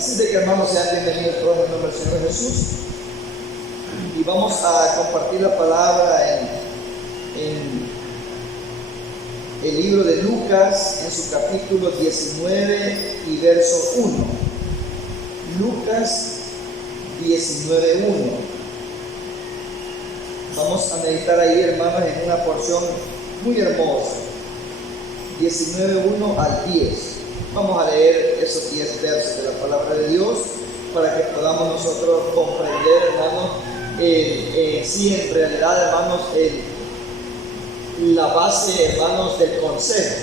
Así de que, hermanos, sean bienvenidos todos en el nombre del Señor Jesús. Y vamos a compartir la palabra en el libro de Lucas, en su capítulo 19 y verso 1. Lucas 19:1. Vamos a meditar ahí, hermanos, en una porción muy hermosa. 19:1 al 10. Vamos a leer esos 10 versos de la palabra de Dios para que podamos nosotros comprender, hermanos, sí, en realidad, hermanos, la base, hermanos, del consejo.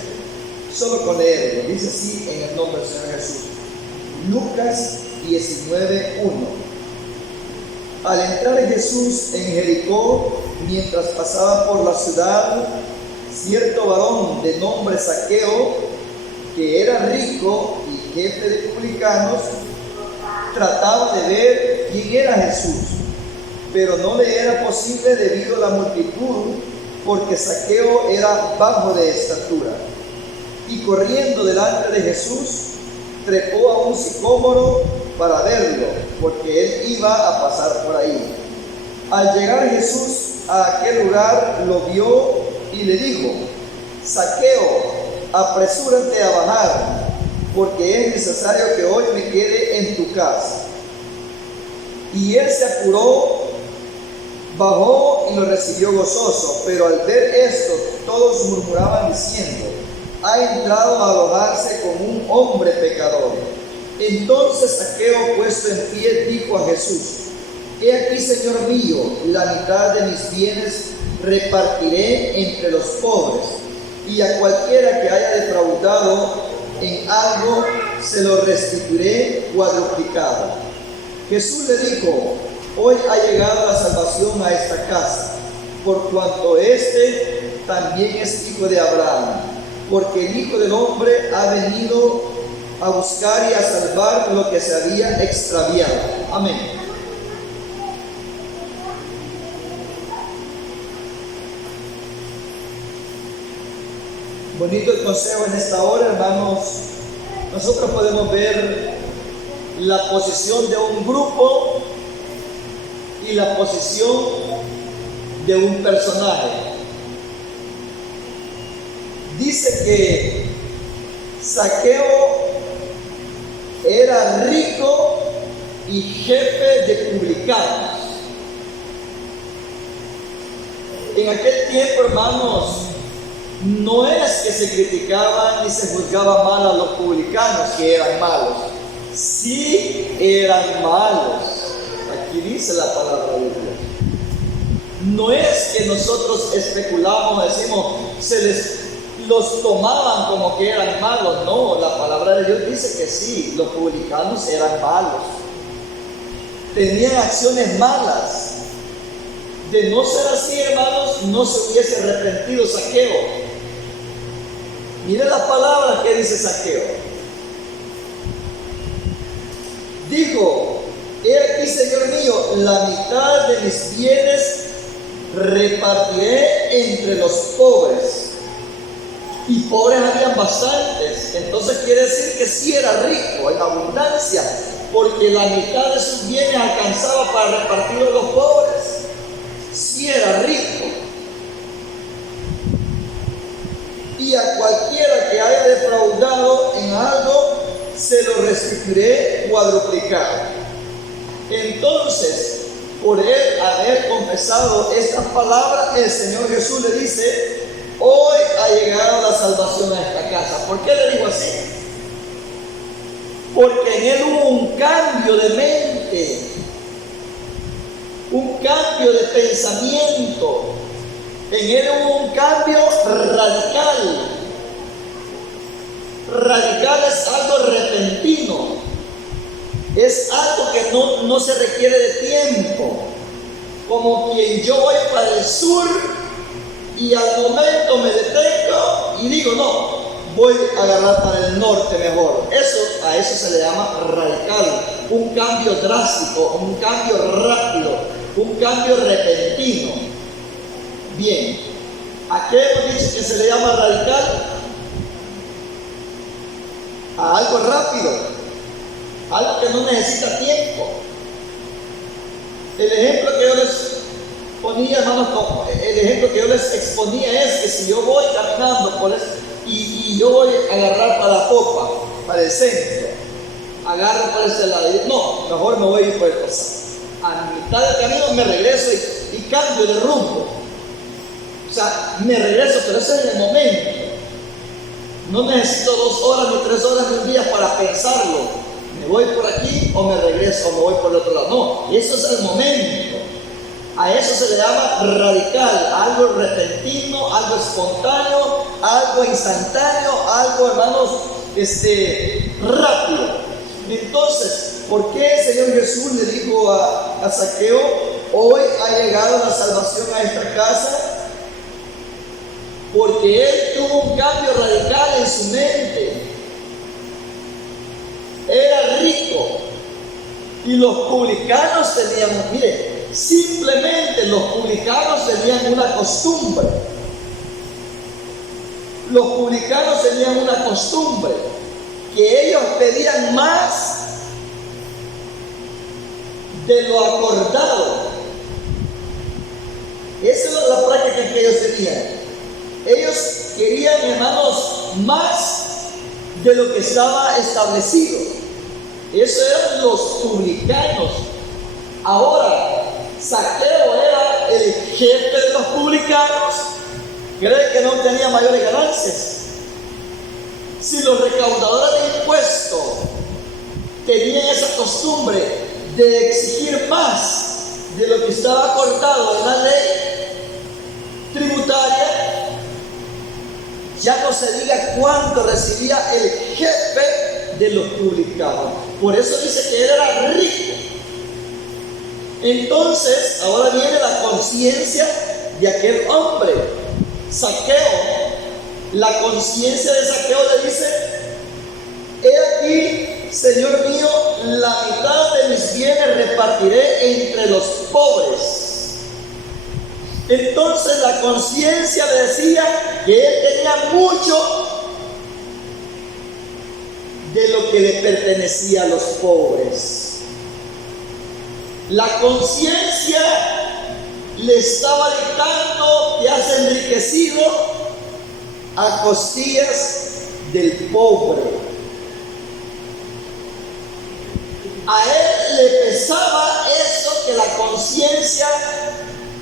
Solo con leerlo, dice así en el nombre del Señor Jesús. Lucas 19:1. Al entrar Jesús en Jericó, mientras pasaba por la ciudad, cierto varón de nombre Zaqueo, que era rico y jefe de publicanos, trataba de ver quién era Jesús, pero no le era posible debido a la multitud, porque Zaqueo era bajo de estatura. Y corriendo delante de Jesús, trepó a un sicómoro para verlo, porque él iba a pasar por ahí. Al llegar Jesús a aquel lugar, lo vio y le dijo: Zaqueo, apresúrate a bajar, porque es necesario que hoy me quede en tu casa. Y él se apuró, bajó y lo recibió gozoso. Pero al ver esto, todos murmuraban diciendo: ha entrado a alojarse con un hombre pecador. Entonces Zaqueo, puesto en pie, dijo a Jesús: he aquí, Señor mío, la mitad de mis bienes repartiré entre los pobres, y a cualquiera que haya defraudado en algo se lo restituiré cuadruplicado. Jesús le dijo: hoy ha llegado la salvación a esta casa, por cuanto este también es hijo de Abraham, porque el Hijo del Hombre ha venido a buscar y a salvar lo que se había extraviado. Amén. Bonito el consejo en esta hora, hermanos. Nosotros podemos ver la posición de un grupo y la posición de un personaje. Dice que Zaqueo era rico y jefe de publicanos. En aquel tiempo, hermanos, no es que se criticaban ni se juzgaba mal a los publicanos, que eran malos. Sí eran malos. Aquí dice la palabra de Dios. No es que nosotros especulamos, decimos, los tomaban como que eran malos. No, la palabra de Dios dice que sí, los publicanos eran malos. Tenían acciones malas. De no ser así, hermanos, no se hubiese arrepentido Zaqueo. Mire las palabras que dice Zaqueo. Dijo: he aquí, Señor mío, la mitad de mis bienes repartiré entre los pobres. Y pobres habían bastantes. Entonces quiere decir que sí era rico, en abundancia, porque la mitad de sus bienes alcanzaba para repartirlo a los pobres. Sí era rico. Y a cualquiera que haya defraudado en algo se lo restituiré cuadruplicado. Entonces, por él haber confesado estas palabras, el Señor Jesús le dice: hoy ha llegado la salvación a esta casa. ¿Por qué le digo así? Porque en él hubo un cambio de mente, un cambio de pensamiento. En él hubo un cambio radical. Radical es algo repentino. Es algo que no se requiere de tiempo. Como quien yo voy para el sur y al momento me detengo y digo: no, voy a agarrar para el norte mejor. A eso se le llama radical. Un cambio drástico, un cambio rápido, un cambio repentino. Bien, ¿a qué hemos dicho que se le llama radical? A algo rápido. algo que no necesita tiempo. El ejemplo que yo les ponía, hermanos, el ejemplo que yo les exponía es que si yo voy caminando por eso, y yo voy a agarrar para la popa, para el centro, agarro para ese lado, y no, mejor me voy a ir por el pasado. A mitad del camino me regreso y cambio de rumbo. O sea, me regreso, pero ese es el momento. No necesito 2 horas, ni 3 horas, ni un día para pensarlo. Me voy por aquí o me regreso o me voy por el otro lado. No, eso es el momento. A eso se le llama radical, algo repentino, algo espontáneo, algo instantáneo, algo, hermanos, rápido. Entonces, ¿por qué el Señor Jesús le dijo a Zaqueo, hoy ha llegado la salvación a esta casa? Porque él tuvo un cambio radical en su mente. Era rico. Y los publicanos tenían, mire, simplemente los publicanos tenían una costumbre. Los publicanos tenían una costumbre, que ellos pedían más de lo acordado. Esa era la práctica que ellos tenían. Ellos querían, hermanos, más de lo que estaba establecido. Esos eran los publicanos. Ahora, Zaqueo era el jefe de los publicanos. ¿Cree que no tenía mayores ganancias? Si los recaudadores de impuestos tenían esa costumbre de exigir más de lo que estaba acordado en la ley tributaria, ya no se diga cuánto recibía el jefe de los publicanos. Por eso dice que él era rico. Entonces, ahora viene la conciencia de aquel hombre, Zaqueo. La conciencia de Zaqueo le dice: he aquí, Señor mío, la mitad de mis bienes repartiré entre los pobres. Entonces la conciencia le decía que él tenía mucho de lo que le pertenecía a los pobres. La conciencia le estaba dictando que has enriquecido a costillas del pobre. A él le pesaba eso que la conciencia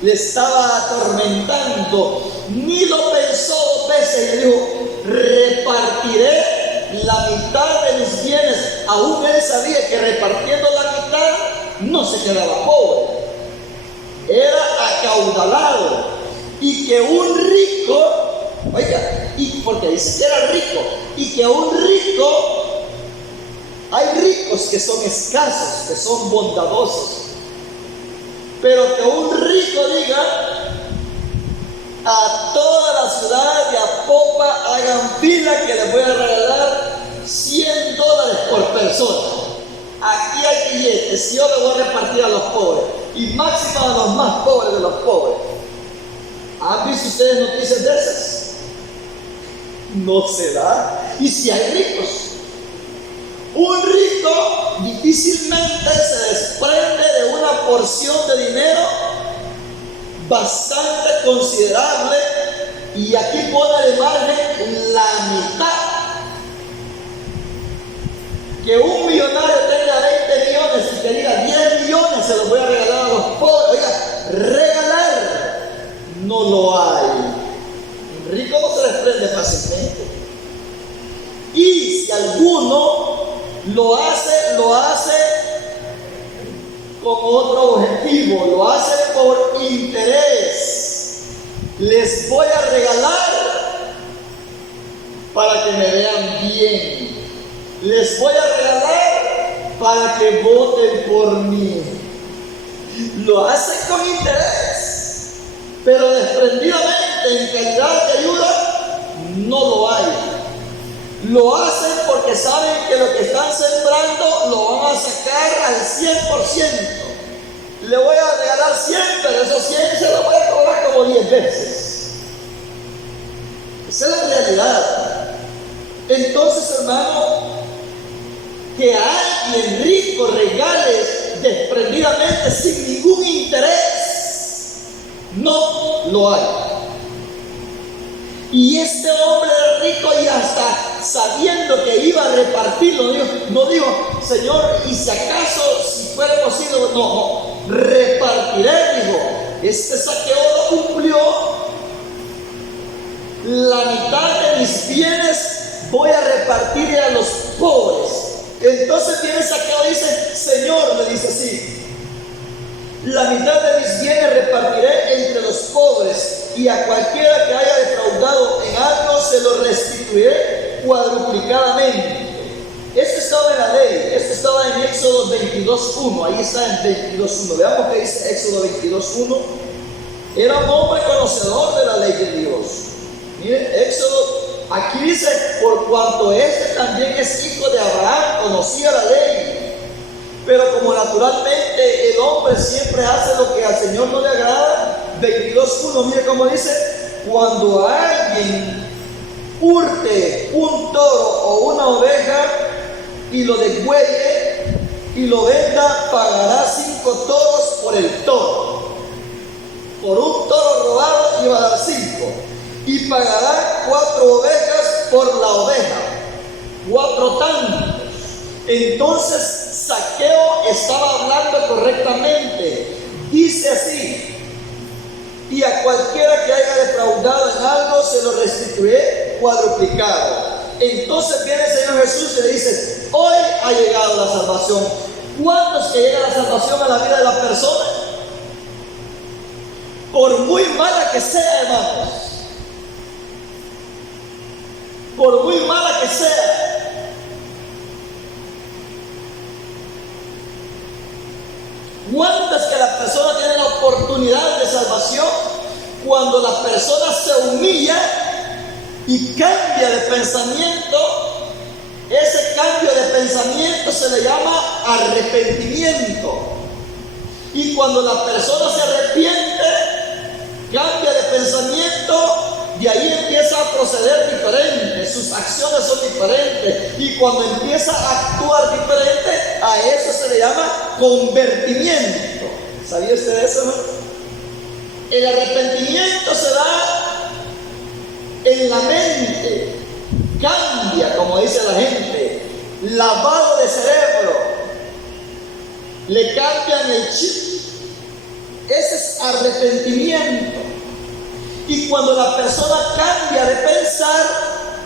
le estaba atormentando. Ni lo pensó 2 veces y dijo: repartiré la mitad de mis bienes. Aún él sabía que repartiendo la mitad no se quedaba pobre, era acaudalado. Y que un rico, oiga, y porque dice que era rico, y que un rico, hay ricos que son escasos, que son bondadosos, pero que un rico diga: a toda la ciudad de Apopa hagan fila que les voy a regalar $100 por persona. Aquí hay billetes, yo le voy a repartir a los pobres, y máximo a los más pobres de los pobres. ¿Han visto ustedes noticias de esas? No se da. Y si hay ricos, un rico difícilmente se desprende de una porción de dinero bastante considerable, y aquí pone de margen la mitad. Que un millonario tenga 20 millones y que diga 10 millones se los voy a regalar a los pobres. Oiga, regalar no lo hay. Un rico no se desprende fácilmente. Y si alguno lo hace con otro objetivo, lo hace por interés. Les voy a regalar para que me vean bien. Les voy a regalar para que voten por mí. Lo hacen con interés, pero desprendidamente, en calidad de ayuda, no lo hay. Lo hacen porque saben que lo que están sembrando lo van a sacar al 100%. Le voy a regalar 100, pero esos 100 se los voy a cobrar como 10 veces. Esa es la realidad. Entonces, hermano, que alguien rico regales desprendidamente sin ningún interés, no lo hay. Y este hombre rico, y hasta sabiendo que iba a repartirlo, no dijo, Señor, y si acaso, si fuera posible, no, repartiré, dijo. Este Zaqueo lo cumplió. La mitad de mis bienes voy a repartir a los pobres. Entonces viene Zaqueo y dice, Señor, le dice así, la mitad de mis bienes repartiré entre los pobres, y a cualquiera que haya defraudado en algo se lo restituiré cuadruplicadamente. Esto estaba en la ley, esto estaba en Éxodo 22.1, ahí está en 22.1. Veamos qué dice Éxodo 22.1. Era un hombre conocedor de la ley de Dios. Miren, Éxodo, aquí dice, por cuanto este también es hijo de Abraham, conocía la ley. Pero como naturalmente el hombre siempre hace lo que al Señor no le agrada, 22.1, mire cómo dice, cuando alguien hurte un toro o una oveja y lo degüelle y lo venda, pagará 5 toros por el toro. Por un toro robado iba a dar 5. Y pagará 4 ovejas por la oveja, 4 tantos. Entonces Zaqueo estaba hablando correctamente. Dice así, y a cualquiera que haya defraudado en algo se lo restituiré cuadruplicado. Entonces viene el Señor Jesús y le dice, hoy ha llegado la salvación. ¿Cuándo es que llega la salvación a la vida de la persona? Por muy mala que sea, hermanos, por muy mala que sea. ¿Cuántas que la persona tiene la oportunidad de salvación? Cuando la persona se humilla y cambia de pensamiento. Ese cambio de pensamiento se le llama arrepentimiento. Y cuando la persona se arrepiente, cambia de pensamiento, de ahí empieza a proceder diferente, sus acciones son diferentes, y cuando empieza a actuar diferente, a eso se le llama convertimiento. ¿Sabía usted eso, no? El arrepentimiento se da en la mente, cambia, como dice la gente, lavado de cerebro, le cambian el chip. Ese es arrepentimiento. Y cuando la persona cambia de pensar,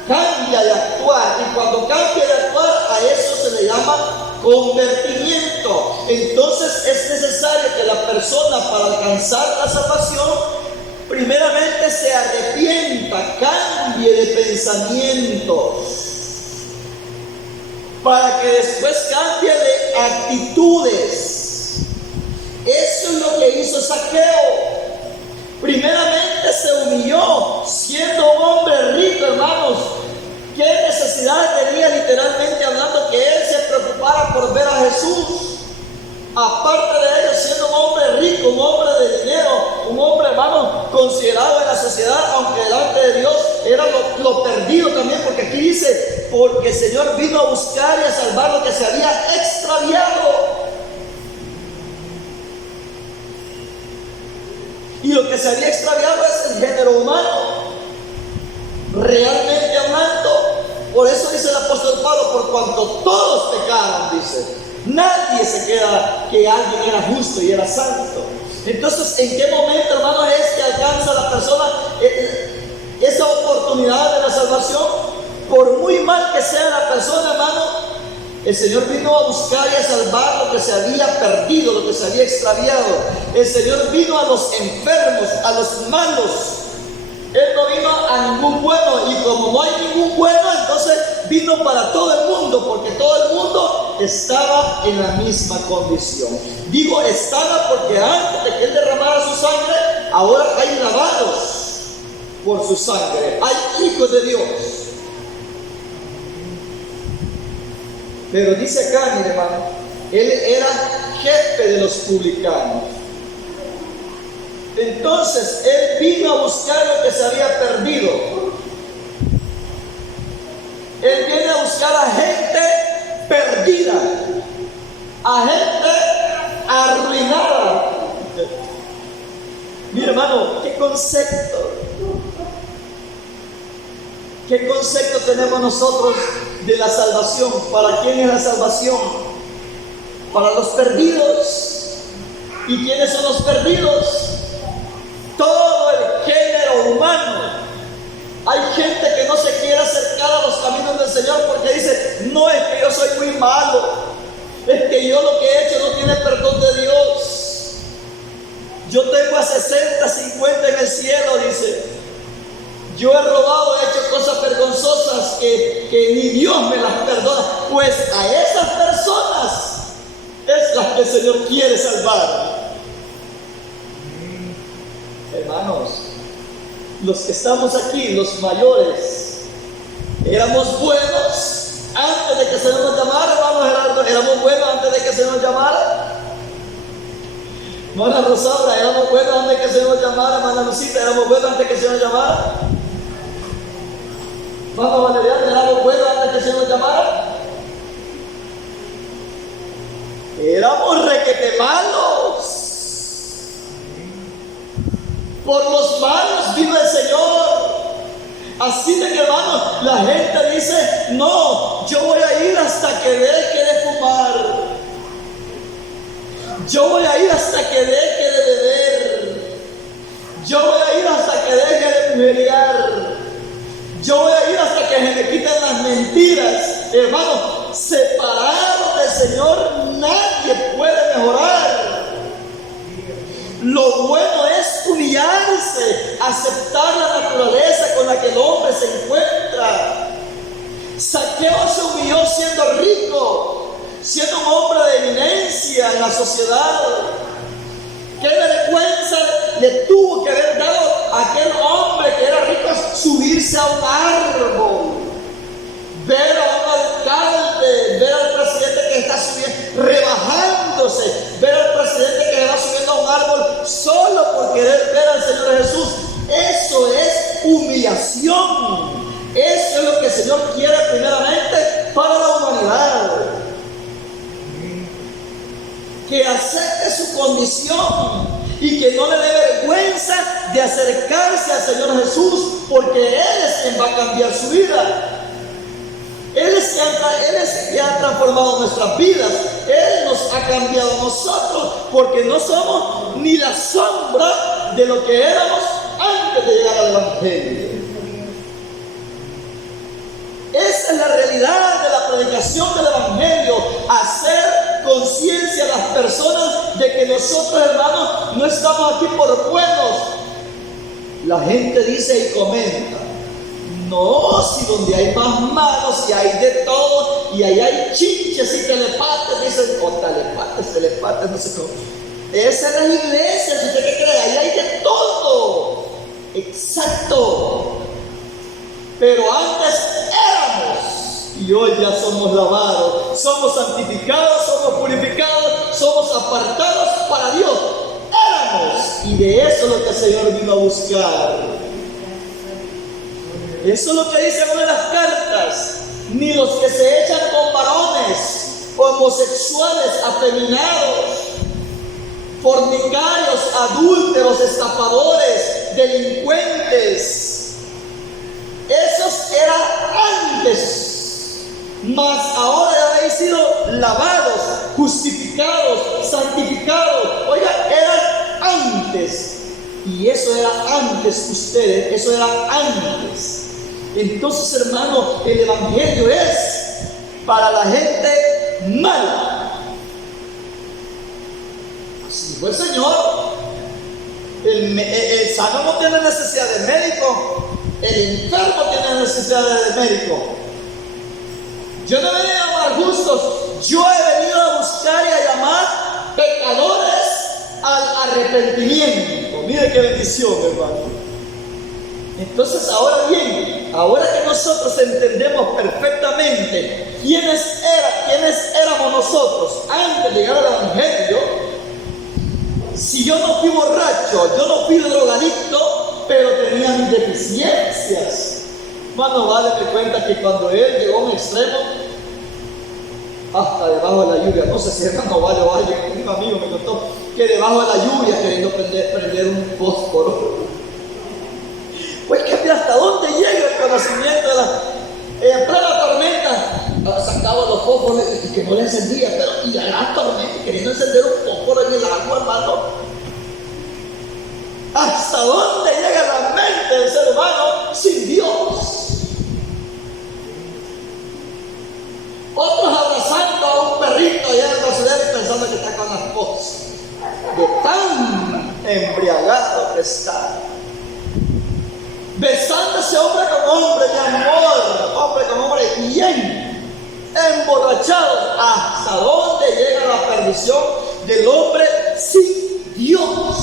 cambia de actuar. Y cuando cambia de actuar, a eso se le llama convertimiento. Entonces es necesario que la persona, para alcanzar la salvación, primeramente se arrepienta, cambie de pensamientos, para que después cambie de actitudes. Eso es lo que hizo Zaqueo. Primeramente se humilló, siendo un hombre rico, hermanos. ¿Qué necesidad tenía, literalmente hablando, que él se preocupara por ver a Jesús? Aparte de ello, siendo un hombre rico, un hombre de dinero, un hombre, hermano, considerado en la sociedad, aunque delante de Dios era lo perdido también, porque aquí dice, porque el Señor vino a buscar y a salvar lo que se había extraviado. Y lo que se había extraviado es el género humano, realmente hablando. Por eso dice el apóstol Pablo, por cuanto todos pecaron, dice, nadie se queda que alguien era justo y era santo. Entonces, ¿en qué momento, hermano, es que alcanza la persona esa oportunidad de la salvación? Por muy mal que sea la persona, hermano, el Señor vino a buscar y a salvar lo que se había perdido, lo que se había extraviado. El Señor vino a los enfermos, a los malos. Él no vino a ningún bueno, y como no hay ningún bueno, entonces vino para todo el mundo, porque todo el mundo estaba en la misma condición. Digo estaba porque antes de que Él derramara su sangre, ahora hay lavados por su sangre, hay hijos de Dios. Pero dice acá, mi hermano, él era jefe de los publicanos. Entonces, él vino a buscar lo que se había perdido. Él viene a buscar a gente perdida. a gente arruinada. Mi hermano, ¿qué concepto tenemos nosotros de la salvación? ¿Para quién es la salvación? Para los perdidos. ¿Y quiénes son los perdidos? Todo el género humano. Hay gente que no se quiere acercar a los caminos del Señor porque dice: no, es que yo soy muy malo, es que yo lo que he hecho no tiene perdón de Dios, yo tengo a 60, 50 en el cielo, dice, yo he robado, he hecho cosas vergonzosas que ni Dios me las perdona. Pues a esas personas es las que el Señor quiere salvar. Hermanos, los que estamos aquí, los mayores, éramos buenos antes de que se nos llamara, hermano Gerardo, éramos buenos antes de que se nos llamara. Hermana Rosaura, éramos buenos antes de que se nos llamara. Hermana Lucita, éramos buenos antes de que se nos llamara. Hermana Valeriana, éramos buenos antes de que se nos llamara. Éramos requete malos. Por los malos vino el Señor. Así de que, hermanos, la gente dice: no, yo voy a ir hasta que deje de fumar, yo voy a ir hasta que deje de beber, yo voy a ir hasta que deje de mujeriar, yo voy a ir hasta que se me quiten las mentiras. Hermanos, separados del Señor nadie puede mejorar. Lo bueno es humillarse, aceptar la naturaleza con la que el hombre se encuentra. Zaqueo se humilló siendo rico, siendo un hombre de eminencia en la sociedad. ¿Qué vergüenza le tuvo que haber dado a aquel hombre que era rico subirse a un árbol, ver a un alcalde, ver al presidente que está subiendo, rebajándose, ver al presidente que va subiendo a un árbol solo por querer ver al Señor Jesús? Eso es humillación. Eso es lo que el Señor quiere primeramente para la humanidad. Que acepte su condición y que no le dé vergüenza de acercarse al Señor Jesús, porque Él es quien va a cambiar su vida. Él es quien ha transformado nuestras vidas. Él nos ha cambiado a nosotros, porque no somos ni la sombra de lo que éramos antes de llegar al Evangelio. Esa es la realidad de la predicación del Evangelio: hacer conciencia a las personas de que nosotros, hermanos, no estamos aquí por buenos. La gente dice y comenta: no, si donde hay más malos y hay de todo, y ahí hay chinches y telepates, dicen, o telepates, no sé cómo. Esa es la iglesia, si usted qué cree, ahí hay de todo. Exacto. Pero antes éramos, y hoy ya somos lavados, somos santificados, somos purificados, somos apartados para Dios. Éramos, y de eso es lo que el Señor vino a buscar. Eso es lo que dice una de las cartas: ni los que se echan con varones, homosexuales, afeminados, fornicarios, adúlteros, estafadores, delincuentes. Esos eran antes, mas ahora ya habéis sido lavados, justificados, santificados. Oiga, eran antes. Y eso era antes ustedes, eso era antes. Entonces, hermano, el Evangelio es para la gente mala. Así fue el Señor. El sano no tiene necesidad de médico, el enfermo tiene necesidad de médico. Yo no he venido a llamar justos, yo he venido a buscar y a llamar pecadores al arrepentimiento. Mire qué bendición, hermano. Entonces, ahora bien, ahora que nosotros entendemos perfectamente quiénes éramos nosotros antes de llegar al Evangelio, si yo no fui borracho, yo no fui drogadicto, pero tenía mis deficiencias. Hermano, vale, me cuenta que cuando él llegó a un extremo, hasta debajo de la lluvia. No sé si hermano Vale o alguien, un amigo me contó que debajo de la lluvia queriendo prender un fósforo. Pues que hasta dónde llega el conocimiento de en plena tormenta sacaba los fósforos y que no le encendía, pero y la gran tormenta queriendo encender un fósforo en el agua, hermano. ¿Hasta dónde llega la mente del ser humano sin Dios? Otros abrazando a un perrito allá en el basurero y pensando que está con la esposa, de tan embriagado que está, besándose hombre con hombre de amor, hombre con hombre bien emborrachado. ¿Hasta dónde llega la perdición del hombre sin Dios?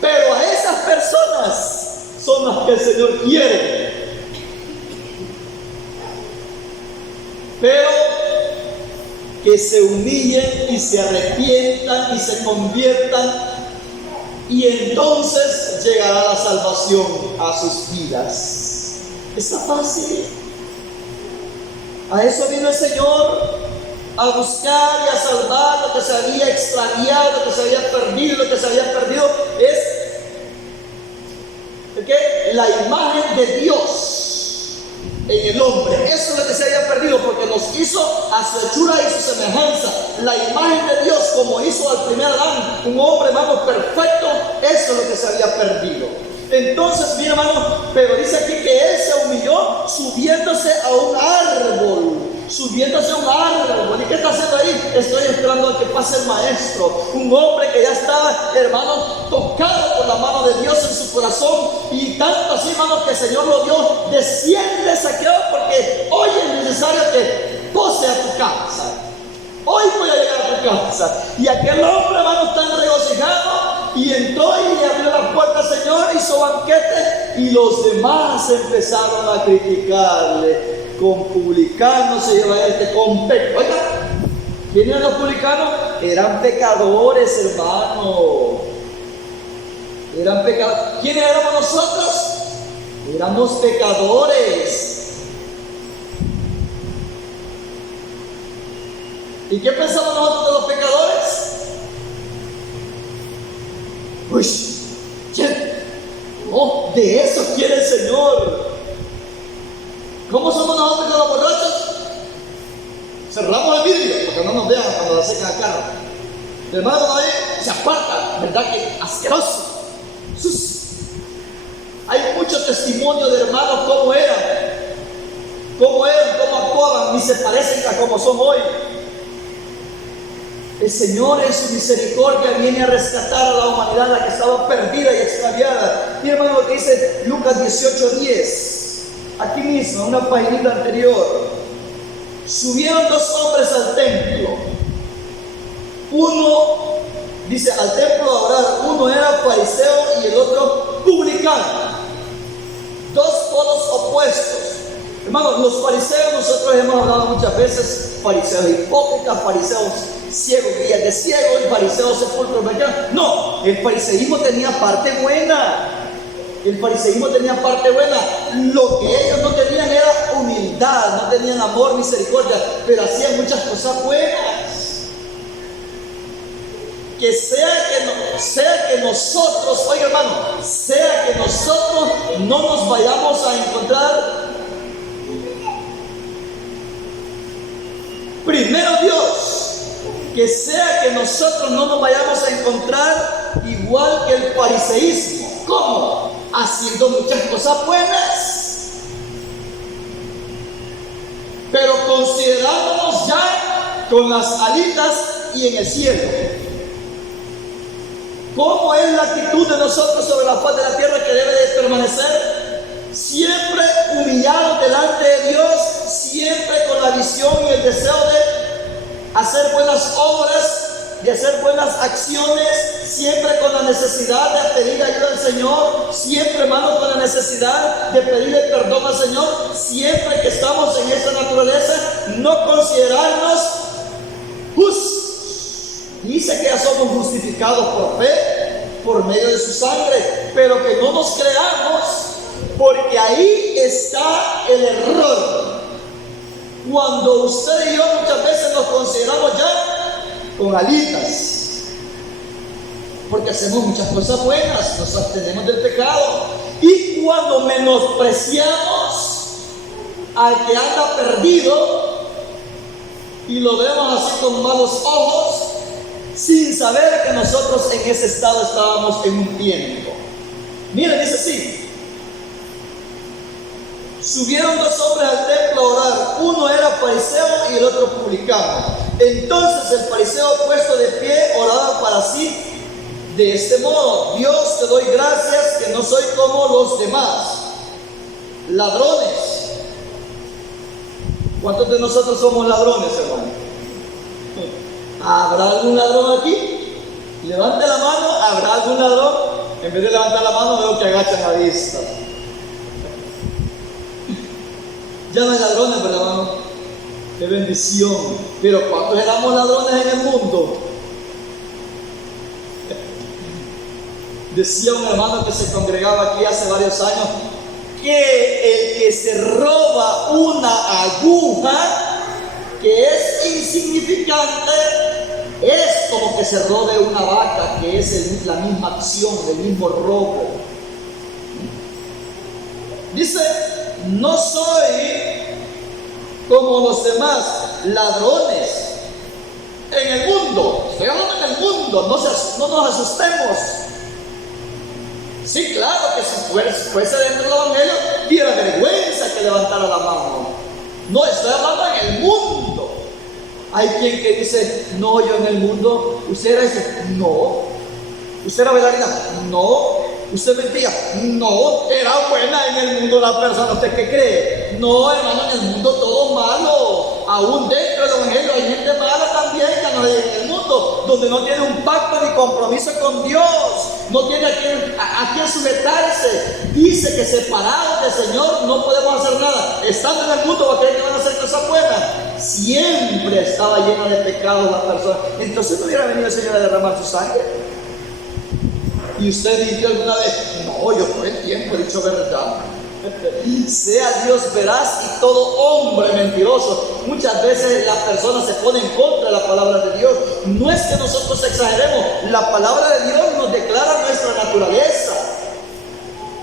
Pero a esas personas son las que el Señor quiere. Pero que se humillen y se arrepientan y se conviertan, y entonces llegará la salvación a sus vidas. Está fácil. A eso vino el Señor, a buscar y a salvar lo que se había extraviado, lo que se había perdido. Lo que se había perdido es la imagen de Dios en el hombre. Eso es lo que se había perdido, porque nos hizo a su hechura y su semejanza. La imagen de Dios, como hizo al primer Adán, un hombre, hermano, perfecto. Eso es lo que se había perdido. Entonces, mi hermano, pero dice aquí que él se humilló subiéndose a un árbol. Subiéndose a un árbol. ¿Y qué está haciendo ahí? Estoy esperando a que pase el maestro. Un hombre que ya estaba, hermano, tocado por la mano de Dios en su corazón. Y tanto así, hermano, que el Señor lo dio. Desciende, Zaqueo, porque hoy es necesario que pose a tu casa. Hoy voy a llegar a tu casa. Y aquel hombre, hermano, tan regocijado, y entró y le abrió la puerta al Señor, hizo banquete, y los demás empezaron a criticarle. Con publicanos se lleva con pecadores. Oiga, ¿quién eran los publicanos? Eran pecadores, hermano. Eran pecadores. ¿Quiénes éramos nosotros? Éramos pecadores. ¿Y qué pensamos nosotros de los pecadores? Uy, no, de eso quiere el Señor. ¿Cómo somos nosotros con los borrachos? Cerramos el vidrio porque no nos vean cuando la secan el carro. De hermano ahí se aparta, ¿verdad? Que asqueroso. Hay mucho testimonio de hermanos cómo eran, cómo actuaban, ni se parecen a como son hoy. El Señor en su misericordia viene a rescatar a la humanidad, la que estaba perdida y extraviada. Mi hermano, lo que dice Lucas 18:10. Aquí mismo, una página anterior, subieron dos hombres al templo. Uno, dice, al templo a orar. Uno era fariseo y el otro publicano. Dos polos opuestos. Hermanos, los fariseos, nosotros hemos hablado muchas veces, fariseos hipócritas, fariseos ciegos, guías de ciegos, y fariseos sepulcros. No, el fariseísmo tenía parte buena. El fariseísmo tenía parte buena. Lo que ellos no tenían era humildad, no tenían amor, misericordia, pero hacían muchas cosas buenas. Que sea que nosotros, oiga hermano, sea que nosotros no nos vayamos a encontrar. Primero Dios, que sea que nosotros no nos vayamos a encontrar igual que el fariseísmo. ¿Cómo? Haciendo muchas cosas buenas, pero considerándonos ya con las alitas y en el cielo. ¿Cómo es la actitud de nosotros sobre la faz de la tierra que debe de permanecer? Siempre humillados delante de Dios, siempre con la visión y el deseo de hacer buenas obras, de hacer buenas acciones, siempre con la necesidad de pedir ayuda al Señor, siempre, hermanos, con la necesidad de pedirle perdón al Señor, siempre que estamos en esta naturaleza, no considerarnos justos. Dice que ya somos justificados por fe, por medio de su sangre, pero que no nos creamos, porque ahí está el error. cuando usted y yo muchas veces nos consideramos ya con alitas, porque hacemos muchas cosas buenas, nos abstenemos del pecado, y cuando menospreciamos al que anda perdido y lo vemos así con malos ojos, sin saber que nosotros en ese estado estábamos en un tiempo. Miren, dice así: subieron dos hombres al templo a orar, uno era fariseo y el otro publicano. Entonces el fariseo, puesto de pie, oraba para sí de este modo: Dios, te doy gracias que no soy como los demás, ladrones. ¿Cuántos de nosotros somos ladrones, hermano? ¿Habrá algún ladrón aquí? Levante la mano. ¿Habrá algún ladrón? En vez de levantar la mano, veo que agachan la vista. Ya no hay ladrones, ¿verdad, hermano? ¡Qué bendición! Pero ¿cuántos éramos ladrones en el mundo? Decía un hermano que se congregaba aquí hace varios años que el que se roba una aguja que es insignificante es como que se robe una vaca, que es la misma acción, el mismo robo. Dice: no soy como los demás, ladrones en el mundo. Estoy hablando en el mundo, no nos asustemos. Sí, claro que si fuese dentro del Evangelio, diera vergüenza que levantara la mano. No, estoy hablando en el mundo. Hay quien que dice: no, yo en el mundo. ¿Usted era ese? No. ¿Usted era bailarina? No. ¿Usted mentía? No. Era buena en el mundo la persona. ¿Usted qué cree? No, hermano, en el mundo todo malo. Aún dentro del Evangelio hay gente mala también que no hay en el mundo, donde no tiene un pacto ni compromiso con Dios, no tiene a quien sujetarse. Dice que separados del Señor no podemos hacer nada. Estando en el mundo, ¿va a creer que van a hacer cosas buenas? Siempre estaba llena de pecados la persona. Entonces no hubiera venido el Señor a derramar su sangre. Y usted dijo alguna vez: no, yo todo el tiempo he dicho verdad. Sea Dios veraz y todo hombre mentiroso. Muchas veces las personas se ponen en contra de la palabra de Dios. No es que nosotros exageremos, la palabra de Dios nos declara nuestra naturaleza.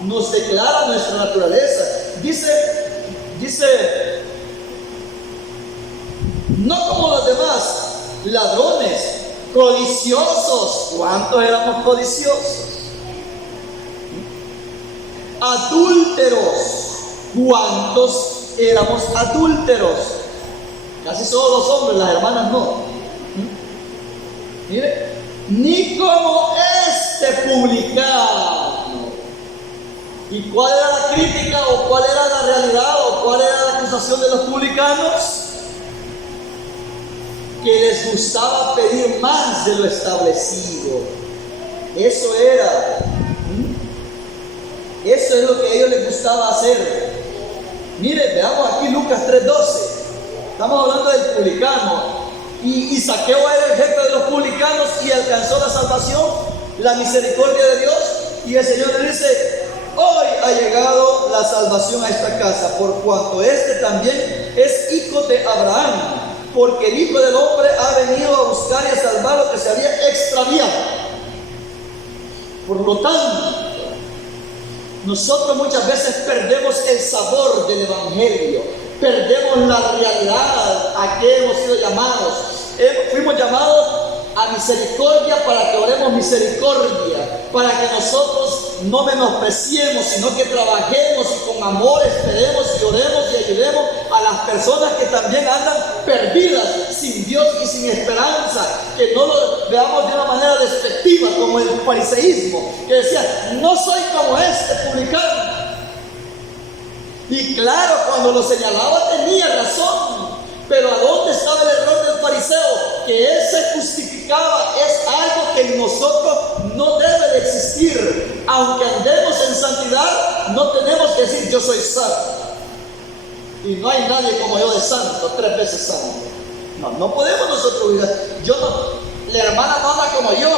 Nos declara nuestra naturaleza. Dice, no como los demás, ladrones, codiciosos. ¿Cuántos éramos codiciosos? Adúlteros. ¿Cuántos éramos adúlteros? Casi solo los hombres, las hermanas no. Mire, ni como este publicano. ¿Y cuál era la crítica o cuál era la realidad o cuál era la acusación de los publicanos? Que les gustaba pedir más de lo establecido. Eso era. Eso es lo que a ellos les gustaba hacer. Mire, veamos aquí Lucas 3:12. Estamos hablando del publicano. Y Zaqueo era el jefe de los publicanos y alcanzó la salvación, la misericordia de Dios. Y el Señor le dice: hoy ha llegado la salvación a esta casa, por cuanto este también es hijo de Abraham, porque el Hijo del Hombre ha venido a buscar y a salvar lo que se había extraviado. Por lo tanto, nosotros muchas veces perdemos el sabor del Evangelio, perdemos la realidad a que hemos sido llamados. Fuimos llamados a misericordia para que oremos misericordia, para que nosotros no menospreciemos, sino que trabajemos y con amor esperemos y oremos y ayudemos a las personas que también andan perdidas, sin Dios y sin esperanza. Que no lo veamos de una manera despectiva como el fariseísmo, que decía: no soy como este publicano. Y claro, cuando lo señalaba tenía razón. Pero ¿a dónde estaba el error del fariseo? Que él se justificaba. Es algo que en nosotros no debe de existir. Aunque andemos en santidad, no tenemos que decir: yo soy santo y no hay nadie como yo de santo, 3 veces santo. No podemos nosotros vivir. La hermana no anda como yo,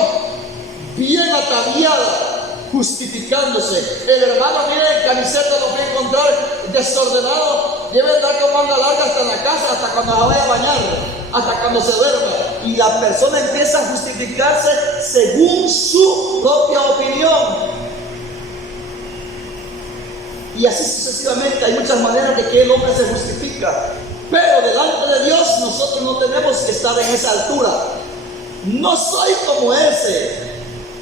bien ataviada, justificándose. El hermano, mira, en camiseta lo voy a encontrar desordenado, debe andar con manga larga hasta en la casa, hasta cuando se vaya a bañar, hasta cuando se duerma. Y la persona empieza a justificarse según su propia opinión. Y así sucesivamente, hay muchas maneras de que el hombre se justifica. Pero delante de Dios nosotros no tenemos que estar en esa altura. No soy como ese.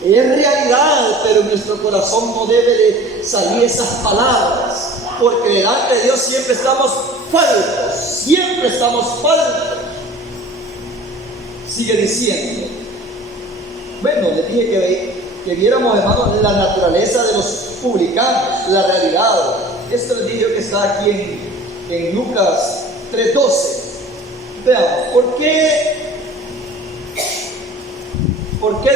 Es realidad, pero en nuestro corazón no debe de salir esas palabras. Porque delante de Dios siempre estamos faltos. Siempre estamos faltos. Sigue diciendo. Bueno, les dije que viéramos, hermanos, la naturaleza de los publicanos, la realidad. Esto les dije que está aquí en Lucas 3:12. Veamos, ¿por qué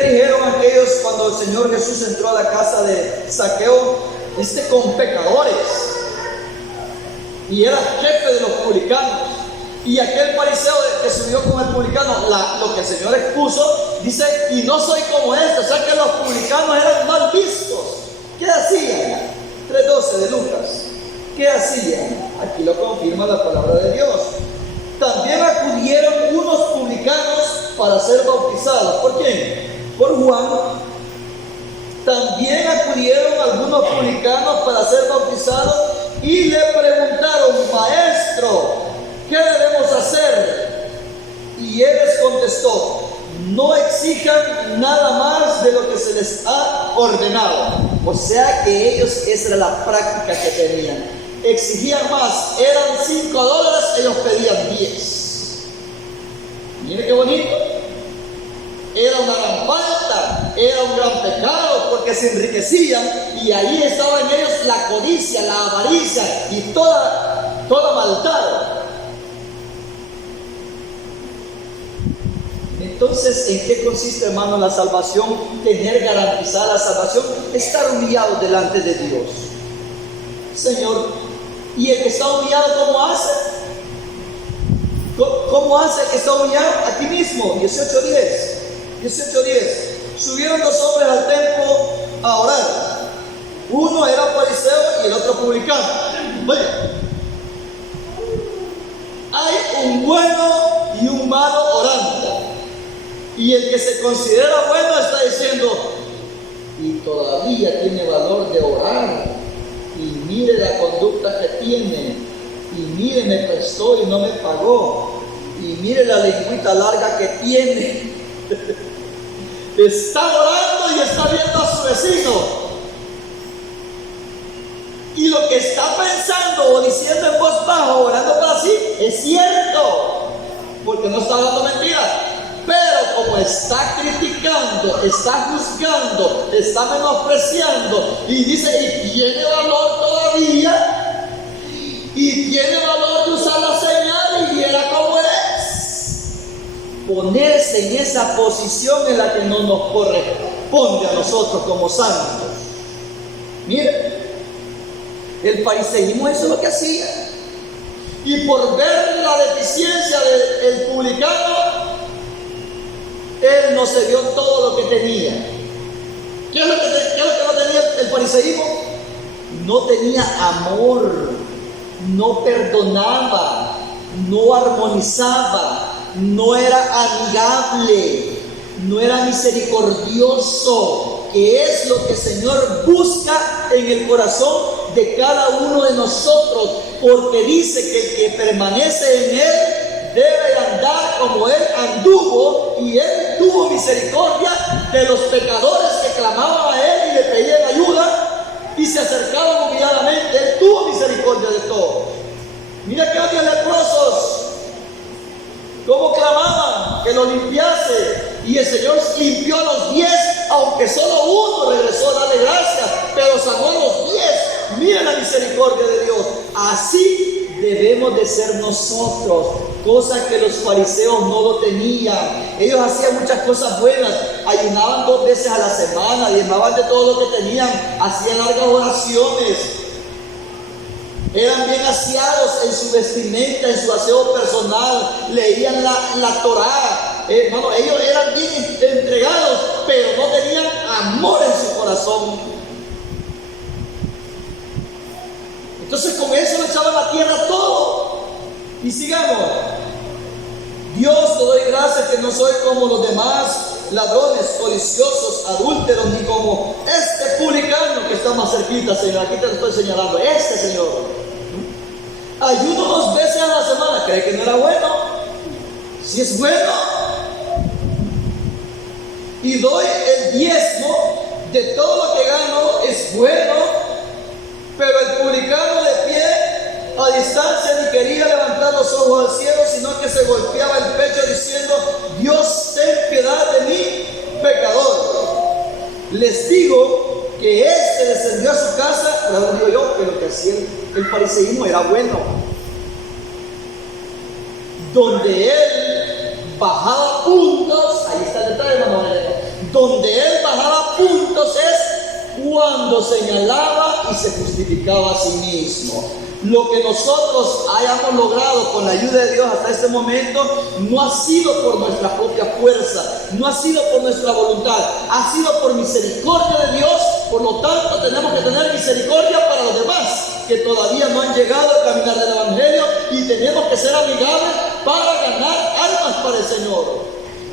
dijeron aquellos cuando el Señor Jesús entró a la casa de Zaqueo, con pecadores? Y era jefe de los publicanos. Y aquel fariseo que subió con el publicano, lo que el Señor expuso, dice, y no soy como este. O sea que los publicanos eran mal vistos. ¿Qué hacían? 3:12 de Lucas. ¿Qué hacían? Aquí lo confirma la palabra de Dios. También acudieron unos publicanos para ser bautizados. ¿Por quién? Por Juan. También acudieron algunos publicanos para ser bautizados y le preguntaron, Maestro, ¿qué debemos hacer? Y él les contestó, no exijan nada más de lo que se les ha ordenado. O sea que ellos, esa era la práctica que tenían. Exigían más, eran $5, ellos pedían 10. Mire qué bonito. Era una gran falta, era un gran pecado, porque se enriquecían y ahí estaba en ellos la codicia, la avaricia y toda maldad. Entonces, ¿en qué consiste, hermano, la salvación? Tener garantizada la salvación, estar humillado delante de Dios. Señor, ¿y el que está humillado cómo hace? ¿Cómo hace el que está humillado? Aquí mismo, 18:10. Subieron 2 hombres al templo a orar. Uno era fariseo y el otro publicano. Vaya, hay un bueno y un malo orando. Y el que se considera bueno está diciendo, y todavía tiene valor de orar. Y mire la conducta que tiene. Y mire, me prestó y no me pagó. Y mire la lengüita larga que tiene. Está orando y está viendo a su vecino. Y lo que está pensando o diciendo en voz baja, orando para sí, es cierto. Porque no está hablando mentiras. Pero como está criticando, está juzgando, está menospreciando y dice, y tiene valor todavía, y tiene valor de usar la señal y viera cómo es. Ponerse en esa posición en la que no nos corresponde a nosotros como santos. Mire, el fariseísmo eso es lo que hacía. Y por ver la deficiencia del publicano, él no se dio todo lo que tenía. ¿Qué es lo que no tenía el fariseísmo? No tenía amor, no perdonaba, no armonizaba, no era amigable, no era misericordioso, que es lo que el Señor busca en el corazón de cada uno de nosotros, porque dice que el que permanece en Él debe andar como Él anduvo, y Él tuvo misericordia de los pecadores que clamaban a Él y le pedían ayuda y se acercaban humilladamente. Él tuvo misericordia de todos. Mira que había leprosos, cómo clamaban que lo limpiase, y el Señor limpió a los 10, aunque solo uno regresó a darle gracias, pero sanó a los 10. Mira la misericordia de Dios. Así debemos de ser nosotros, cosa que los fariseos no lo tenían. Ellos hacían muchas cosas buenas, ayunaban 2 veces a la semana, diezmaban de todo lo que tenían, hacían largas oraciones, eran bien aseados en su vestimenta, en su aseo personal, leían la Torá. Hermano, ellos eran bien entregados, pero no tenían amor en su corazón. Entonces con eso le echaban a tierra todo. Y sigamos. Dios, te doy gracias que no soy como los demás ladrones, codiciosos, adúlteros, ni como este publicano que está más cerquita, Señor. Aquí te lo estoy señalando, este Señor. Ayuno 2 veces a la semana. ¿Cree que no era bueno? Si es bueno. Y doy el diezmo de todo lo que gano, es bueno. Pero el publicano de pie a distancia ni quería levantar los ojos al cielo, sino que se golpeaba el pecho diciendo: Dios, ten piedad de mí, pecador. Les digo que este descendió a su casa, pero digo yo que lo que hacía el fariseísmo era bueno. Donde él bajaba puntos, ahí está el detalle, hermano. Donde él bajaba puntos es cuando señalaba y se justificaba a sí mismo. Lo que nosotros hayamos logrado con la ayuda de Dios hasta este momento no ha sido por nuestra propia fuerza, no ha sido por nuestra voluntad, ha sido por misericordia de Dios. Por lo tanto, tenemos que tener misericordia para los demás que todavía no han llegado al caminar del Evangelio, y tenemos que ser amigables para ganar almas para el Señor.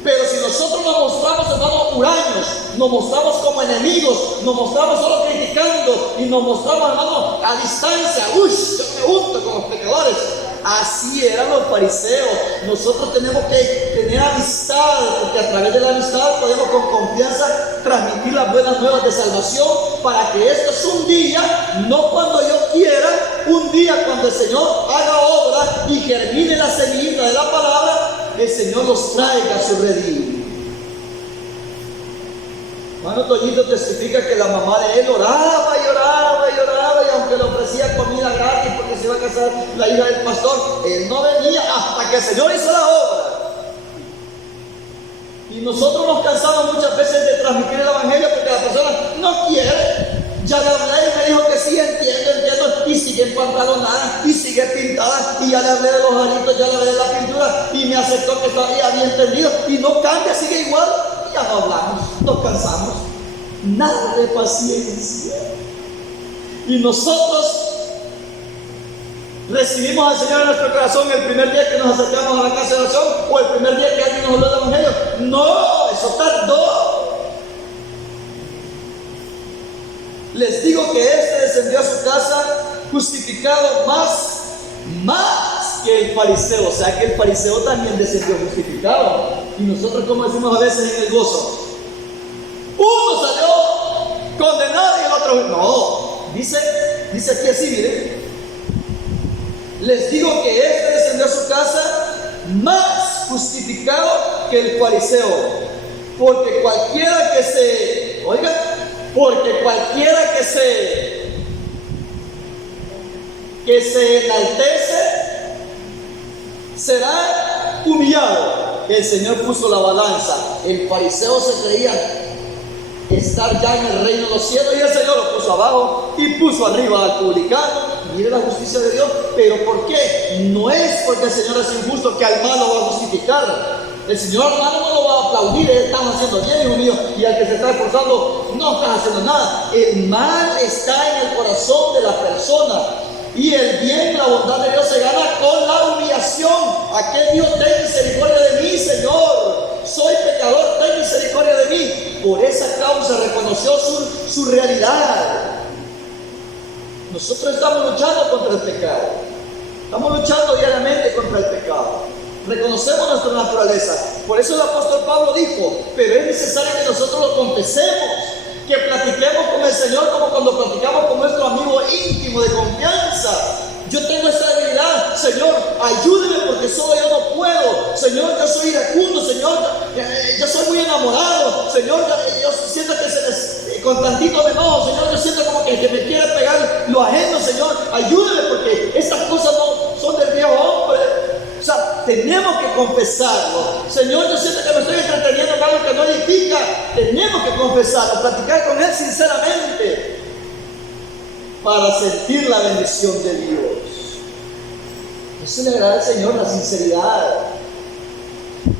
Pero si nosotros nos mostramos, hermanos, huraños, nos mostramos como enemigos, nos mostramos solo criticando y nos mostramos, hermanos, a distancia, yo me junto con los pecadores. Así eran los fariseos. Nosotros tenemos que tener amistad, porque a través de la amistad podemos con confianza transmitir las buenas nuevas de salvación, para que esto es un día, no cuando yo quiera, un día cuando el Señor haga obra y germine la semillita de la palabra, el Señor los traiga a su redil. Hermano Toñito testifica que la mamá de él oraba y oraba y oraba, y aunque le ofrecía comida gratis porque se iba a casar la hija del pastor, él no venía hasta que el Señor hizo la obra. Y nosotros nos cansamos muchas veces de transmitir el Evangelio porque la persona no quiere. Ya le hablé y me dijo que sí, entiendo, y sigue empantalonada, y sigue pintada, y ya le hablé de los aritos, ya le hablé de la pintura, y me aceptó que todavía había entendido, y no cambia, sigue igual, y ya no hablamos, nos cansamos. Nada de paciencia. Y nosotros recibimos al Señor en nuestro corazón el primer día que nos acercamos a la casa de oración, o el primer día que alguien nos habló del Evangelio. No, eso tardó. Les digo que este descendió a su casa justificado más que el fariseo. O sea que el fariseo también descendió justificado. Y nosotros, como decimos a veces en el gozo, uno salió condenado y el otro no. Dice aquí así, miren. Les digo que este descendió a su casa más justificado que el fariseo. Porque cualquiera que se enaltece será humillado. El Señor puso la balanza. El fariseo se creía estar ya en el reino de los cielos, y el Señor lo puso abajo y puso arriba al publicano. Mire la justicia de Dios. ¿Pero por qué? No es porque el Señor es injusto que al malo va a justificar. El Señor, hermano, no lo va a aplaudir. Estás haciendo bien, hijo mío, y al que se está esforzando no estás haciendo nada. El mal está en el corazón de la persona, y el bien, la bondad de Dios se gana con la humillación. Aquel Dios, ten misericordia de mí, Señor, soy pecador, ten misericordia de mí. Por esa causa reconoció su realidad. Nosotros estamos luchando contra el pecado, estamos luchando diariamente contra el pecado. Reconocemos nuestra naturaleza. Por eso el apóstol Pablo dijo: pero es necesario que nosotros lo confesemos, que platiquemos con el Señor como cuando platicamos con nuestro amigo íntimo de confianza. Yo tengo esta debilidad, Señor, ayúdeme porque solo yo no puedo. Señor, yo soy iracundo, Señor, yo soy muy enamorado, Señor, yo siento que con tantito de enojo, Señor, yo siento como que me quiere pegar lo ajeno, Señor, ayúdeme porque estas cosas no son del viejo hombre. O sea, tenemos que confesarlo. Señor, yo siento que me estoy entreteniendo en algo que no edifica. Tenemos que confesarlo, platicar con Él sinceramente, para sentir la bendición de Dios. Eso le agrada al Señor, la sinceridad.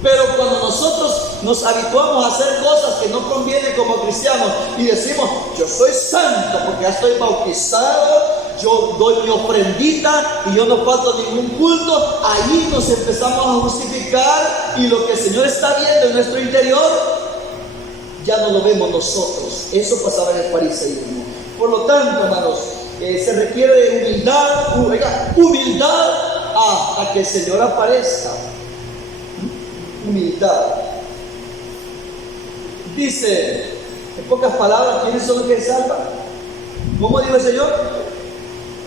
Pero cuando nosotros nos habituamos a hacer cosas que no convienen como cristianos y decimos: yo soy santo porque ya estoy bautizado, yo doy mi ofrendita y yo no falto ningún culto, ahí nos empezamos a justificar y lo que el Señor está viendo en nuestro interior ya no lo vemos nosotros. Eso pasaba en el fariseísmo. Por lo tanto, hermanos, se requiere de humildad a que el Señor aparezca. Humildad. Dice, en pocas palabras, ¿quiénes son los que salvan? ¿Cómo dijo el Señor?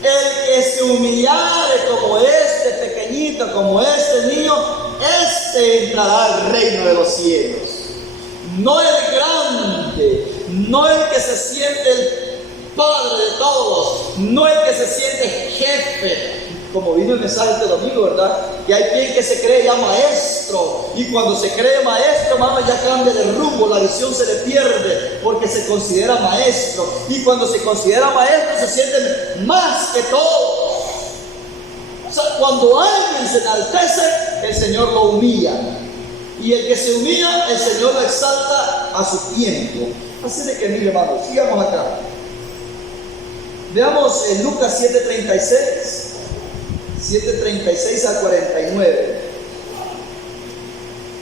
El que se humillare como este pequeñito, como este niño, este entrará al reino de los cielos. No el grande, no el que se siente el padre de todos, no el que se siente jefe, como vino el mensaje este domingo, ¿verdad? Que hay quien que se cree ya maestro, y cuando se cree maestro, hermano, ya cambia de rumbo, la visión se le pierde, porque se considera maestro, y cuando se considera maestro se siente más que todos. O sea, cuando alguien se enaltece, el Señor lo humilla, y el que se humilla, el Señor lo exalta a su tiempo. Así de que, mire, hermano, sigamos acá. Veamos en Lucas 7:36 al 49.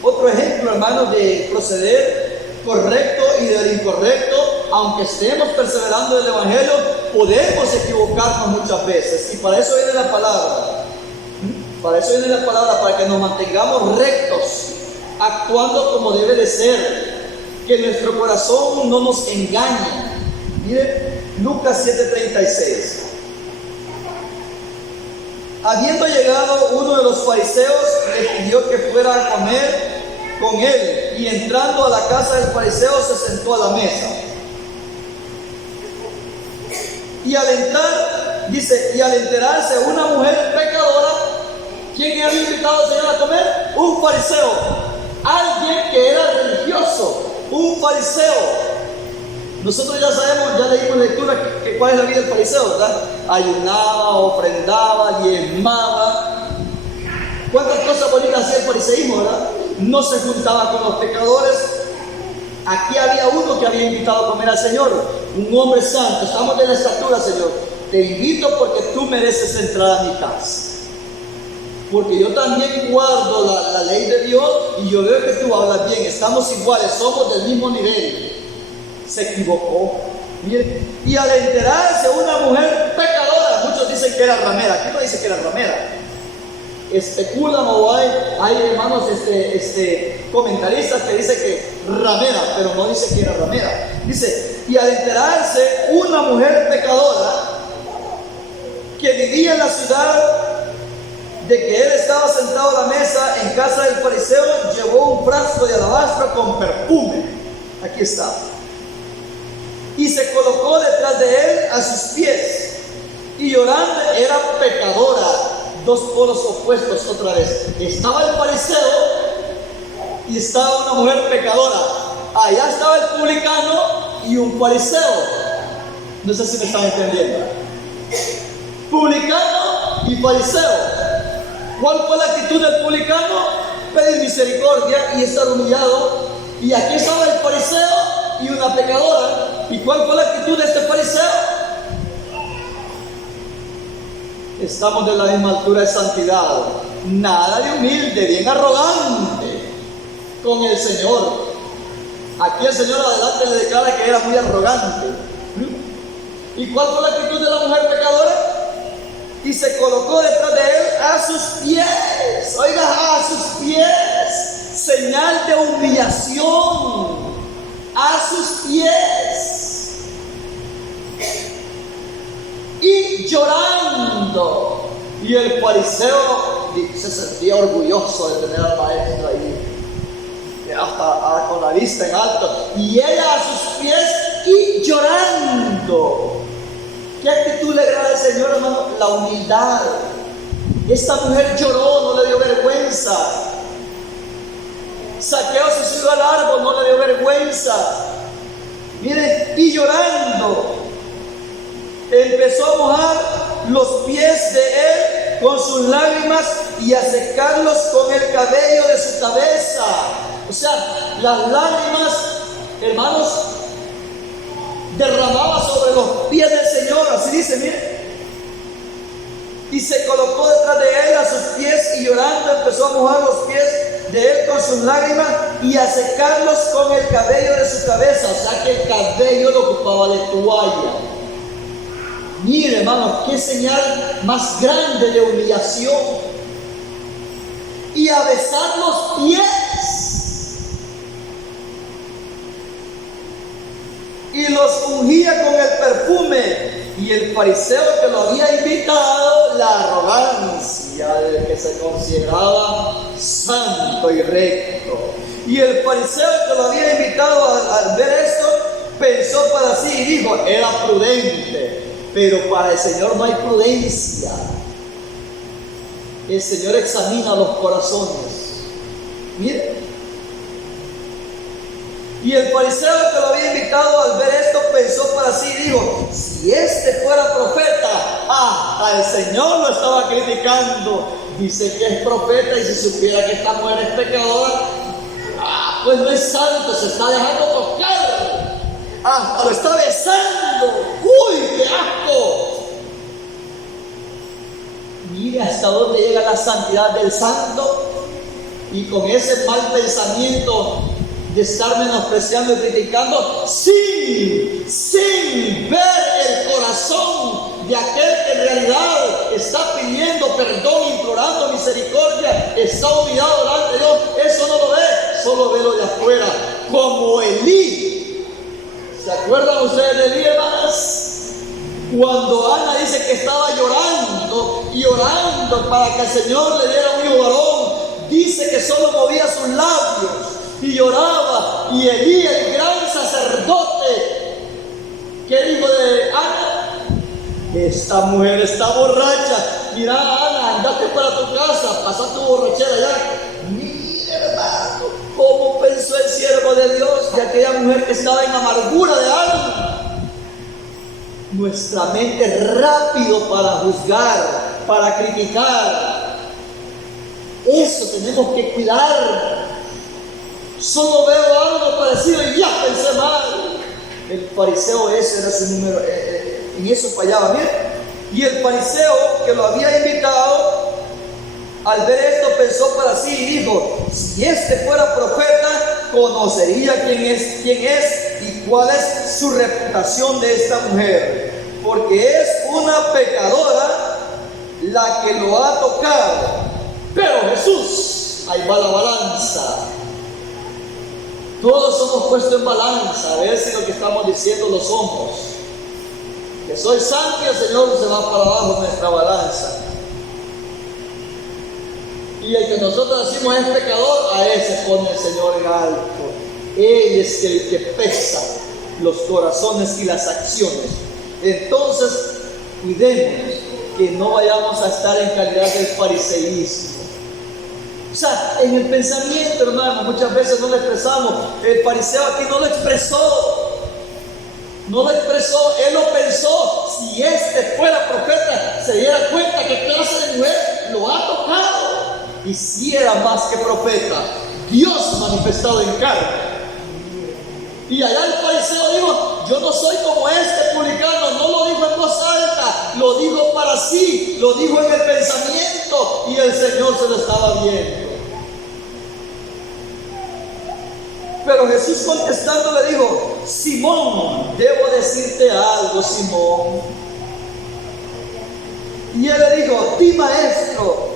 Otro ejemplo, hermanos, de proceder correcto y del incorrecto. Aunque estemos perseverando en el Evangelio, podemos equivocarnos muchas veces, y para eso viene la palabra. Para eso viene la palabra, para que nos mantengamos rectos, actuando como debe de ser, que nuestro corazón no nos engañe. Mire, Lucas 7:36. Habiendo llegado uno de los fariseos, le pidió que fuera a comer con él, y entrando a la casa del fariseo se sentó a la mesa. Y al entrar, dice, y al enterarse una mujer pecadora, ¿quién había invitado al Señor a comer? Un fariseo, alguien que era religioso, un fariseo. Nosotros ya sabemos, ya leímos lectura que cuál es la vida del fariseo, ¿verdad? Ayunaba, ofrendaba, diezmaba. ¿Cuántas cosas bonitas hacía el fariseísmo, verdad? No se juntaba con los pecadores. Aquí había uno que había invitado a comer al Señor, un hombre santo. Estamos de la estatura, Señor. Te invito porque tú mereces entrar a mi casa. Porque yo también guardo la ley de Dios y yo veo que tú hablas bien. Estamos iguales, somos del mismo nivel. Se equivocó. Miren, y al enterarse una mujer pecadora, muchos dicen que era ramera. ¿Quién no dice que era ramera? Especulan, o hay hermanos comentaristas que dicen que ramera, pero no dice que era ramera. Dice, y al enterarse una mujer pecadora que vivía en la ciudad, de que él estaba sentado a la mesa en casa del fariseo, llevó un frasco de alabastro con perfume. Aquí está. Y se colocó detrás de él a sus pies, y llorando, era pecadora. Dos polos opuestos otra vez. Estaba el fariseo y estaba una mujer pecadora. Allá estaba el publicano y un fariseo. No sé si me están entendiendo. Publicano y fariseo. ¿Cuál fue la actitud del publicano? Pedir misericordia y estar humillado. Y aquí estaba el fariseo y una pecadora. ¿Y cuál fue la actitud de este fariseo? Estamos de la misma altura de santidad. Nada de humilde, bien arrogante con el Señor. Aquí el Señor adelante le declara que era muy arrogante. ¿Y cuál fue la actitud de la mujer pecadora? Y se colocó detrás de él a sus pies. Oiga, a sus pies. Señal de humillación. A sus pies. Y llorando. Y el fariseo se sentía orgulloso de tener al maestro ahí, hasta con la vista en alto, y ella a sus pies y llorando. ¿Qué actitud le agrada al Señor, hermano? La humildad. Esta mujer lloró, no le dio vergüenza. Saqueo se subió al árbol, no le dio vergüenza. Mire, y llorando empezó a mojar los pies de él con sus lágrimas y a secarlos con el cabello de su cabeza. O sea, las lágrimas, hermanos, derramaba sobre los pies del Señor. Así dice, mire, y se colocó detrás de él a sus pies y llorando empezó a mojar los pies de él con sus lágrimas y a secarlos con el cabello de su cabeza. O sea que el cabello lo ocupaba de toalla. Mire, hermanos, qué señal más grande de humillación. Y a besar los pies. Y los ungía con el perfume. Y el fariseo que lo había invitado, la arrogancia del que se consideraba santo y recto. Y el fariseo que lo había invitado al ver esto, pensó para sí y dijo, era prudente. Pero para el Señor no hay prudencia. El Señor examina los corazones. Miren. Y el fariseo que lo había invitado al ver esto pensó para sí y dijo, si este fuera profeta, hasta el Señor lo estaba criticando. Dice que es profeta y si supiera que esta mujer es pecadora, pues no es santo, se está dejando tocar. Hasta lo está besando. ¡Uy, qué asco! Mire hasta dónde llega la santidad del santo. Y con ese mal pensamiento de estar menospreciando y criticando, sin ver el corazón de aquel que en realidad está pidiendo perdón, implorando misericordia, está humillado delante de Dios. Eso no lo ve, solo ve lo de afuera, como Elí. ¿Se acuerdan ustedes de Elí, hermanas? Cuando Ana dice que estaba llorando y orando para que el Señor le diera un hijo varón, dice que solo movía sus labios y lloraba. Y Elí, el gran sacerdote, ¿qué dijo de Ana? Esta mujer está borracha. Mira, Ana, andate para tu casa, pasa tu borrachera allá. Mira, hermano, cómo pensó el siervo de Dios de aquella mujer que estaba en amargura de alma. Nuestra mente es rápido para juzgar, para criticar. Eso tenemos que cuidar. Solo veo algo parecido y ya pensé mal. El fariseo ese era su número, en eso fallaba, bien. Y el fariseo que lo había invitado, al ver esto pensó para sí y dijo, si este fuera profeta, conocería quién es y cuál es su reputación de esta mujer, porque es una pecadora la que lo ha tocado. Pero Jesús, ahí va la balanza. Todos somos puestos en balanza, a ver si lo que estamos diciendo lo somos. Que soy santo y el Señor se va para abajo nuestra balanza. Y el que nosotros decimos es pecador, a ese pone el Señor en alto. Él es el que pesa los corazones y las acciones. Entonces, cuidemos que no vayamos a estar en calidad del fariseísmo. O sea, en el pensamiento, hermano, muchas veces no lo expresamos. El fariseo aquí no lo expresó. No lo expresó, él lo pensó. Si este fuera profeta, se diera cuenta que clase de mujer lo ha tocado. Y si era más que profeta, Dios manifestado en carne. Y allá el fariseo dijo, yo no soy como este publicano. No lo dijo en voz alta, lo dijo para sí, lo dijo en el pensamiento, y el Señor se lo estaba viendo. Pero Jesús contestando le dijo, Simón, debo decirte algo, Simón. Y él le dijo, di, maestro.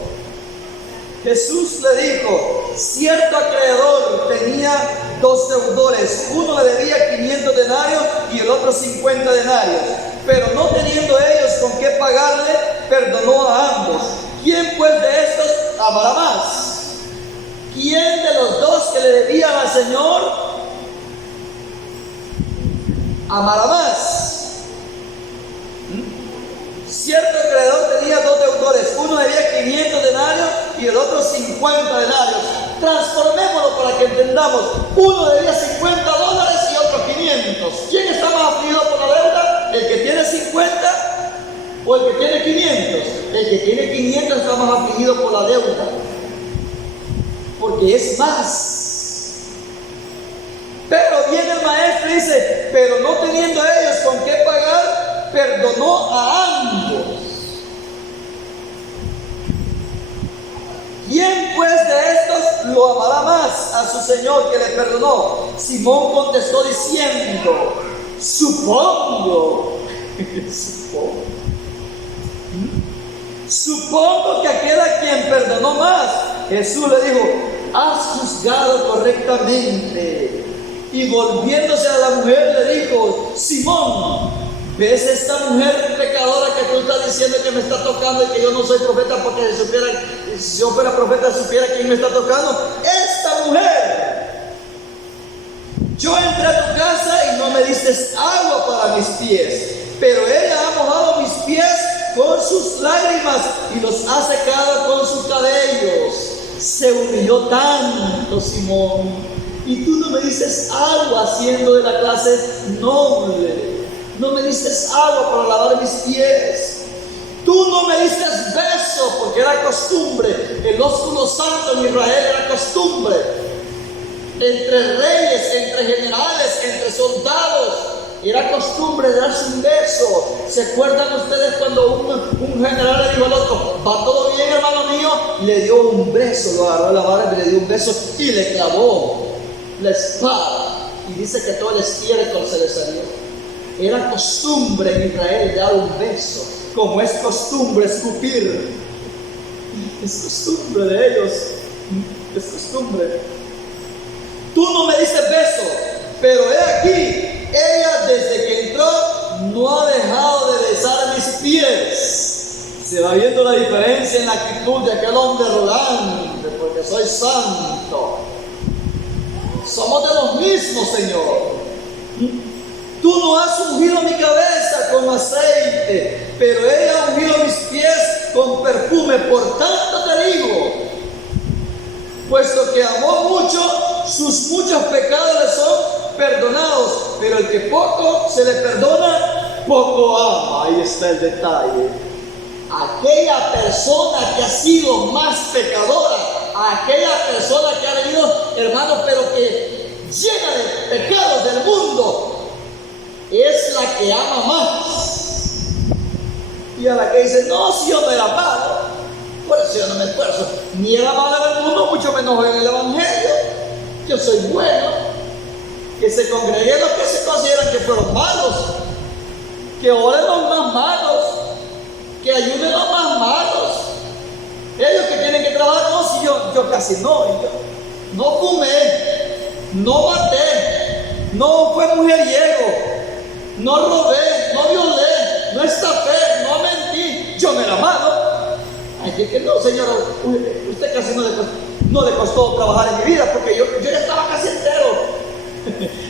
Jesús le dijo, cierto acreedor tenía 2 deudores, uno le debía 500 denarios y el otro 50 denarios, pero no teniendo ellos con qué pagarle, perdonó a ambos. ¿Quién pues de estos amará más? ¿Quién de los dos que le debían al Señor amará más? Cierto acreedor tenía 2 deudores, uno debía 500 denarios y el otro 50 denarios. Transformémoslo para que entendamos. Uno debía $50 y otro 500. ¿Quién está más afligido por la deuda? ¿El que tiene 50 o el que tiene 500? El que tiene 500 está más afligido por la deuda, porque es más. Pero viene el maestro y dice, pero no teniendo ellos con qué pagar, perdonó a ambos. ¿Quién pues de estos lo amará más a su Señor que le perdonó? Simón contestó diciendo, supongo, supongo que aquel a quien perdonó más. Jesús le dijo, has juzgado correctamente. Y volviéndose a la mujer le dijo, Simón, ¿ves esta mujer pecadora que tú estás diciendo que me está tocando y que yo no soy profeta? Porque si yo fuera profeta supiera quién me está tocando. Esta mujer, yo entré a tu casa y no me diste agua para mis pies, pero ella ha mojado mis pies con sus lágrimas y los ha secado con sus cabellos. Se humilló tanto Simón. Y tú no me dices agua, siendo de la clase noble. No me diste agua para lavar mis pies. Tú no me diste beso, porque era costumbre. El ósculo santo en Israel era costumbre. Entre reyes, entre generales, entre soldados, era costumbre de darse un beso. ¿Se acuerdan ustedes cuando un general le dijo al otro, va todo bien, hermano mío? Le dio un beso, lo agarró a la barba y le dio un beso y le clavó la espada, y dice que todo el estiércol se le salió. Era costumbre en Israel dar un beso, como es costumbre escupir. Es costumbre de ellos, es costumbre. Tú no me diste beso, pero he aquí, ella desde que entró no ha dejado de besar mis pies. Se va viendo la diferencia en la actitud de aquel hombre arrogante, porque soy santo. Somos de los mismos, Señor. Tú no has ungido mi cabeza con aceite, pero ella ha ungido mis pies con perfume. Por tanto te digo, puesto que amó mucho, sus muchos pecados le son perdonados, pero el que poco se le perdona, poco ama. Ahí está el detalle. Aquella persona que ha sido más pecadora, aquella persona que ha venido, hermanos, pero que llena de pecados del mundo, es la que ama más. Y a la que dice, no, si yo no era malo, por eso yo no me esfuerzo, ni era malo en el mundo, mucho menos en el Evangelio. Yo soy bueno. Que se congreguen los que se consideran que fueron malos, que oren los más malos, que ayuden los más malos. Ellos que tienen que trabajar, no, si yo casi no, yo no fumé, no maté, no fue mujeriego, no robé, no violé, no estafé, no mentí, yo no era malo. Ay, que no, señora, usted casi no le costó trabajar en mi vida, porque yo ya estaba casi entero.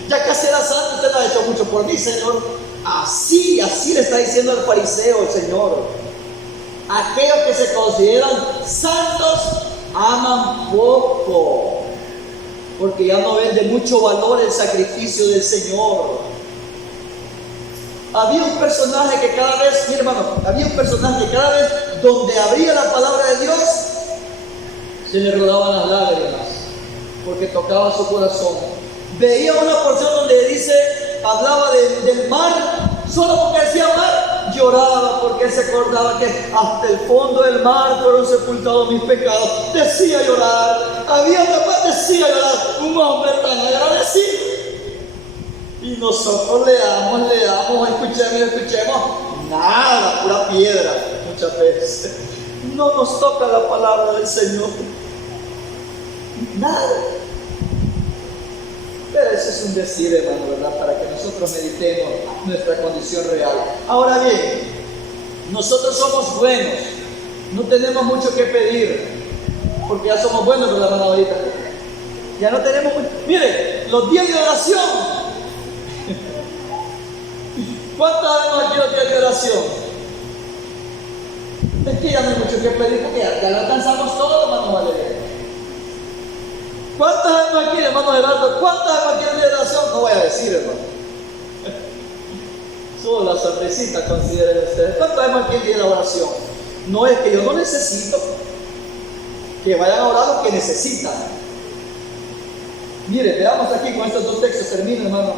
Ya casi era santo, usted no ha hecho mucho por mí, Señor. Así le está diciendo al fariseo el Señor. Aquellos que se consideran santos aman poco, porque ya no ven de mucho valor el sacrificio del Señor. Había un personaje que cada vez, mi hermano, donde abría la palabra de Dios, se le rodaban las lágrimas, porque tocaba su corazón. Veía una porción donde dice, hablaba del mar, solo porque decía mar, lloraba porque se acordaba que hasta el fondo del mar fueron sepultados mis pecados. Decía llorar, había otra parte, decía llorar, un hombre tan agradecido. Y nosotros leamos, escuchemos, nada, pura piedra, muchas veces. No nos toca la palabra del Señor, nada. Pero eso es un decir, hermano, ¿verdad? Para que nosotros meditemos nuestra condición real. Ahora bien, nosotros somos buenos, no tenemos mucho que pedir, porque ya somos buenos, ¿verdad, hermano? Ahorita ya no tenemos mucho. Mire, los días de oración. ¿Cuántos sabemos aquí los días de oración? Es que ya no hay mucho que pedir, porque ya lo alcanzamos todo, hermano Valeria. ¿Cuántos años aquí, hermano Gerardo? ¿Cuántos años aquí en la oración? No voy a decir, hermano. Solo la sonrisita consideren ustedes. ¿Cuántos años aquí en la oración? No es que yo no necesito que vayan a orar lo que necesitan. Mire, veamos aquí con estos dos textos, termino, hermano.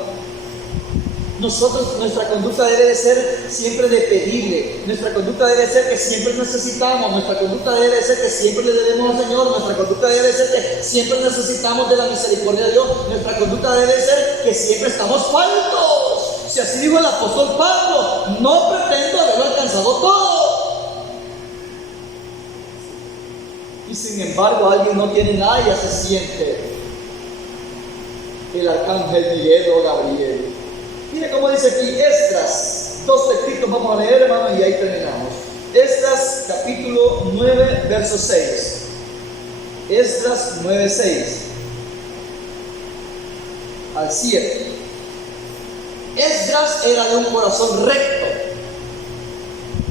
nuestra conducta debe de ser siempre de pedirle, nuestra conducta debe de ser que siempre necesitamos, nuestra conducta debe de ser que siempre le debemos al Señor, nuestra conducta debe de ser que siempre necesitamos de la misericordia de Dios, nuestra conducta debe de ser que siempre estamos faltos. Si así dijo el apóstol Pablo, no pretendo haberlo alcanzado todo. Y sin embargo alguien no tiene nada y ya se siente el arcángel Miguel o Gabriel. Mire cómo dice aquí Esdras, 2 textitos vamos a leer, hermano, y ahí terminamos. Esdras capítulo 9, verso 6. Esdras 9, 6 al 7. Esdras era de un corazón recto.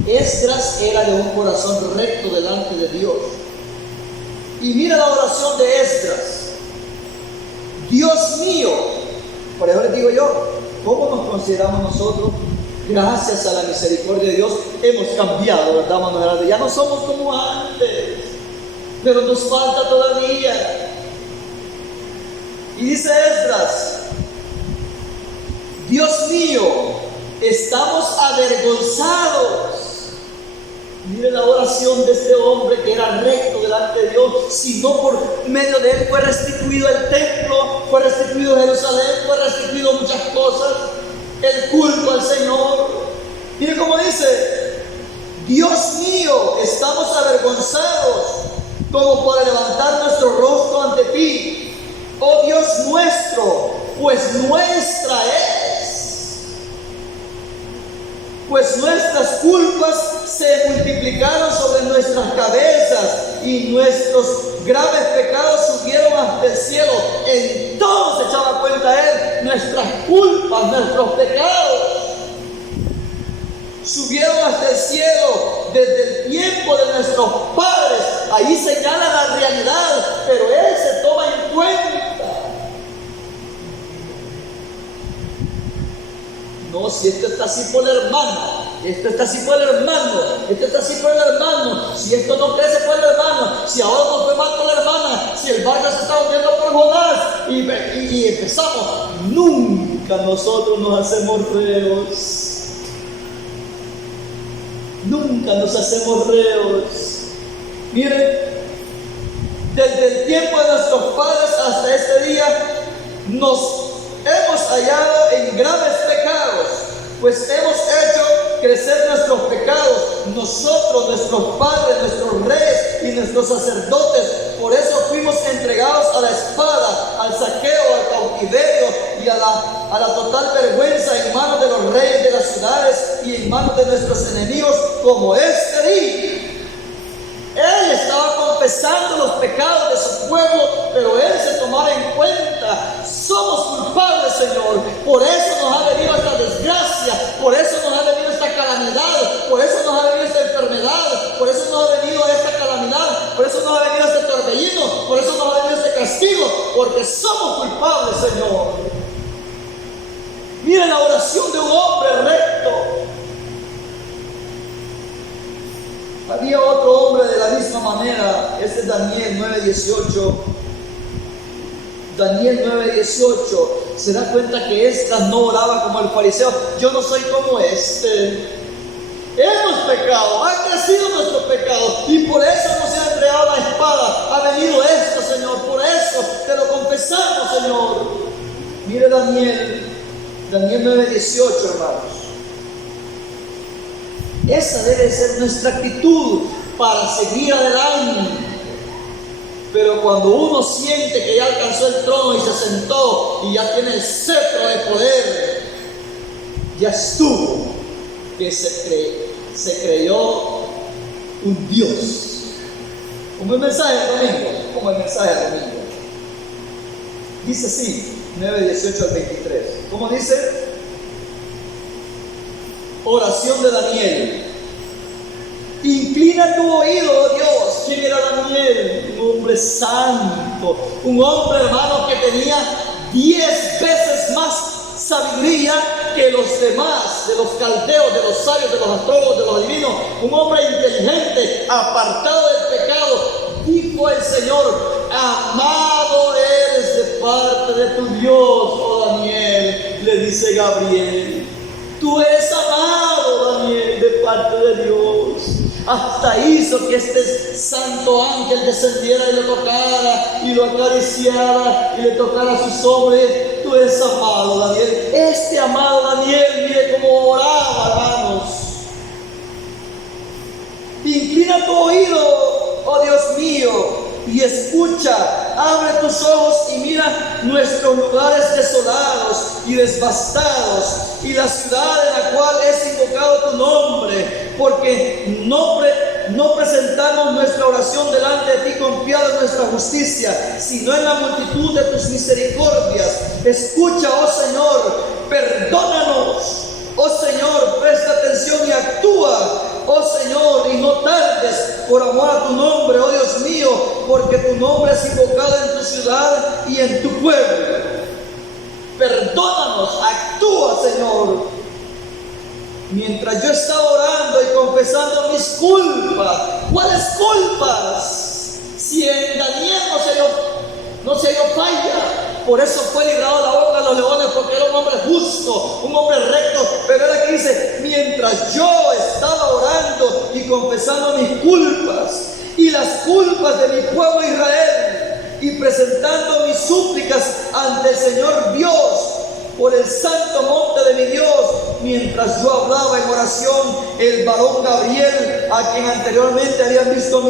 Esdras era de un corazón recto delante de Dios. Y mira la oración de Esdras. Dios mío, por eso les digo yo, ¿cómo nos consideramos nosotros? Gracias a la misericordia de Dios hemos cambiado, ¿verdad, hermano? Ya no somos como antes, pero nos falta todavía. Y dice Esdras, Dios mío, estamos avergonzados. Mire la oración de este hombre que era recto delante de Dios. Si no por medio de él fue restituido el templo, fue restituido Jerusalén, fue restituido muchas cosas, el culto al Señor. Mire cómo dice, Dios mío, estamos avergonzados como para levantar nuestro rostro ante ti, oh Dios nuestro, pues nuestra pues nuestras culpas se multiplicaron sobre nuestras cabezas y nuestros graves pecados subieron hasta el cielo. Entonces echaba cuenta él, nuestras culpas, nuestros pecados subieron hasta el cielo desde el tiempo de nuestros padres. Ahí señala la realidad, pero él se toma en cuenta. No, si esto está así por la hermana, esto está así por el hermano, esto está así por el hermano, si esto no crece por el hermano, si ahora nos fue mal con la hermana, si el barrio se está hundiendo por Jonás, y empezamos, nunca nosotros nos hacemos reos, nunca nos hacemos reos. Miren, desde el tiempo de nuestros padres hasta este día, nos hemos hallado en graves pecados, pues hemos hecho crecer nuestros pecados, nosotros, nuestros padres, nuestros reyes y nuestros sacerdotes. Por eso fuimos entregados a la espada, al saqueo, al cautiverio y a la total vergüenza en manos de los reyes de las ciudades y en manos de nuestros enemigos, como este día. Él estaba confesando los pecados de su pueblo, pero él se tomaba en cuenta. Somos culpables, Señor. Por eso nos ha venido esta desgracia, por eso nos ha venido esta calamidad, por eso nos ha venido esta enfermedad, por eso nos ha venido esta calamidad, por eso nos ha venido este torbellino, por eso nos ha venido este castigo, porque somos culpables, Señor. Miren la oración de un hombre recto. Había otro hombre de la misma manera, este es Daniel 9:18. Daniel 9:18, se da cuenta que Esdras no oraba como el fariseo. Yo no soy como este. Hemos pecado, ha crecido nuestro pecado y por eso nos ha entregado la espada. Ha venido esto, Señor, por eso te lo confesamos, Señor. Mire Daniel 9:18, hermanos. Esa debe ser nuestra actitud para seguir adelante. Pero cuando uno siente que ya alcanzó el trono y se sentó y ya tiene el cetro de poder, ya estuvo, que se creyó un Dios. Como el mensaje del domingo. Dice así, 9:18 al 23. ¿Cómo dice? Oración de Daniel. Inclina tu oído, oh Dios. ¿Quién era Daniel? Un hombre santo, un hombre, hermano, que tenía 10 veces más sabiduría que los demás, de los caldeos, de los sabios, de los astrólogos, de los adivinos. Un hombre inteligente, apartado del pecado. Dijo el Señor: amado eres de parte de tu Dios, oh Daniel. Le dice Gabriel. Tú eres amado, Daniel, de parte de Dios. Hasta hizo que este santo ángel descendiera y lo tocara y lo acariciara y le tocara sus hombros. Tú eres amado, Daniel. Este amado Daniel, mire cómo oraba, hermanos. Inclina tu oído, oh Dios mío, y escucha, abre tus ojos y mira nuestros lugares desolados y devastados, y la ciudad en la cual es invocado tu nombre, porque no presentamos nuestra oración delante de ti confiada en nuestra justicia, sino en la multitud de tus misericordias. Escucha, oh Señor, perdónanos. Oh Señor, presta atención y actúa, oh Señor, y no tardes por amor a tu nombre, oh Dios mío, porque tu nombre es invocado en tu ciudad y en tu pueblo. Perdónanos, actúa, Señor. Mientras yo estaba orando y confesando mis culpas, ¿cuáles culpas? Si en Daniel no se dio falla. Por eso fue librado de la boca de los leones, porque era un hombre justo, un hombre recto. Pero era que dice, mientras yo estaba orando y confesando mis culpas y las culpas de mi pueblo Israel, y presentando mis súplicas ante el Señor Dios por el santo monte de mi Dios, mientras yo hablaba en oración, el varón Gabriel, a quien anteriormente habían visto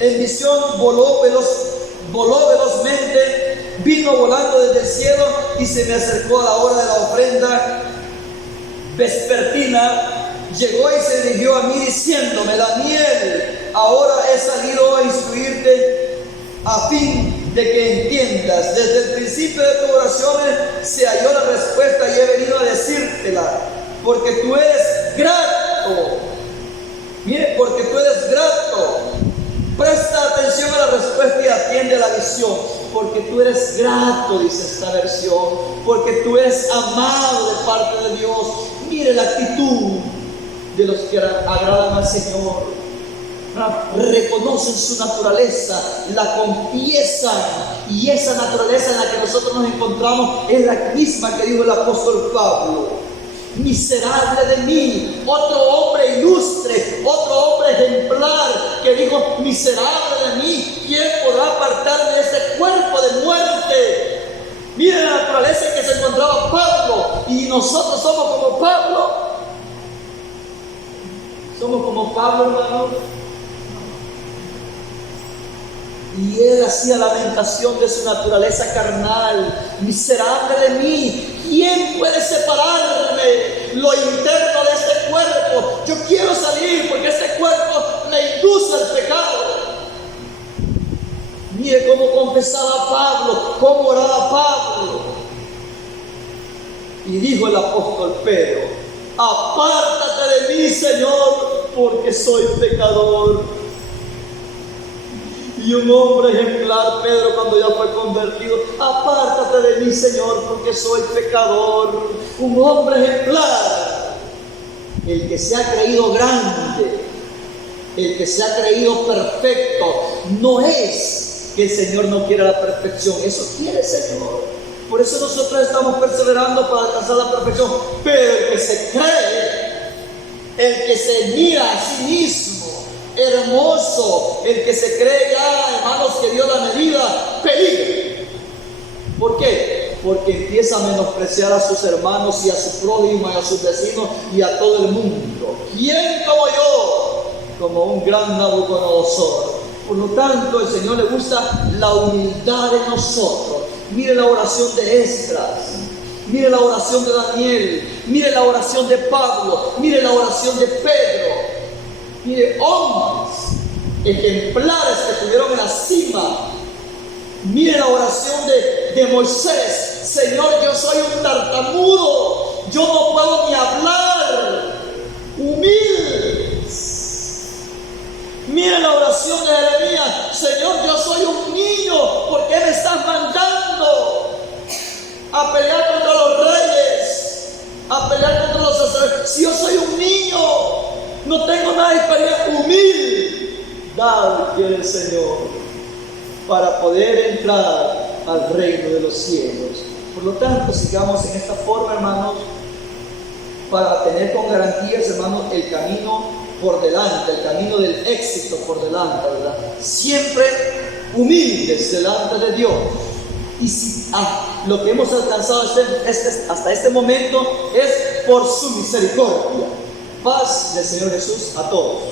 en visión, voló velozmente, vino volando desde el cielo y se me acercó a la hora de la ofrenda vespertina. Llegó y se dirigió a mí diciéndome: Daniel, ahora he salido a instruirte a fin de que entiendas. Desde el principio de tus oraciones se halló la respuesta y he venido a decírtela, porque tú eres grato. Mire, porque tú eres grato. Presta atención a la respuesta y atiende a la visión, porque tú eres grato, dice esta versión, porque tú eres amado de parte de Dios. Mire la actitud de los que agradan al Señor. Reconocen su naturaleza, la confiesan, y esa naturaleza en la que nosotros nos encontramos es la misma que dijo el apóstol Pablo. Miserable de mí, otro hombre ilustre, otro hombre ejemplar que dijo: miserable de mí, ¿quién podrá apartarme de este cuerpo de muerte? Miren la naturaleza en que se encontraba Pablo, y nosotros somos como Pablo. Somos como Pablo, hermano. Y él hacía lamentación de su naturaleza carnal. Miserable de mí, ¿quién puede separarme lo interno de este cuerpo? Yo quiero salir porque este cuerpo me induce al pecado. Mire cómo confesaba Pablo, cómo oraba Pablo. Y dijo el apóstol Pedro: apártate de mí, Señor, porque soy pecador. Y un hombre ejemplar, Pedro, cuando ya fue convertido: apártate de mí, Señor, porque soy pecador. Un hombre ejemplar, el que se ha creído grande, el que se ha creído perfecto. No es que el Señor no quiera la perfección, eso quiere el Señor. Por eso nosotros estamos perseverando para alcanzar la perfección. Pero el que se cree, el que se mira a sí mismo hermoso, el que se cree ya, hermanos, que dio la medida, peligra. ¿Por qué? Porque empieza a menospreciar a sus hermanos y a su prójimo y a sus vecinos y a todo el mundo. ¿Quién como yo? Como un gran Nabucodonosor. Por lo tanto, el Señor le gusta la humildad de nosotros. Mire la oración de Esdras, mire la oración de Daniel, mire la oración de Pablo, mire la oración de Pedro. Mire, hombres ejemplares que estuvieron en la cima. Mire la oración de Moisés: Señor, yo soy un tartamudo, yo no puedo ni hablar. Humildes. Mire la oración de Jeremías: Señor, yo soy un niño, ¿por qué me estás mandando a pelear contra los reyes, a pelear contra los sacerdotes? Si yo soy un niño, no tengo nada de experiencia. Humildad quiere el Señor para poder entrar al reino de los cielos. Por lo tanto, sigamos en esta forma, hermanos, para tener con garantías, hermanos, el camino por delante, el camino del éxito por delante, ¿verdad? Siempre humildes delante de Dios. Y si lo que hemos alcanzado hasta este momento es por su misericordia. Paz del Señor Jesús a todos.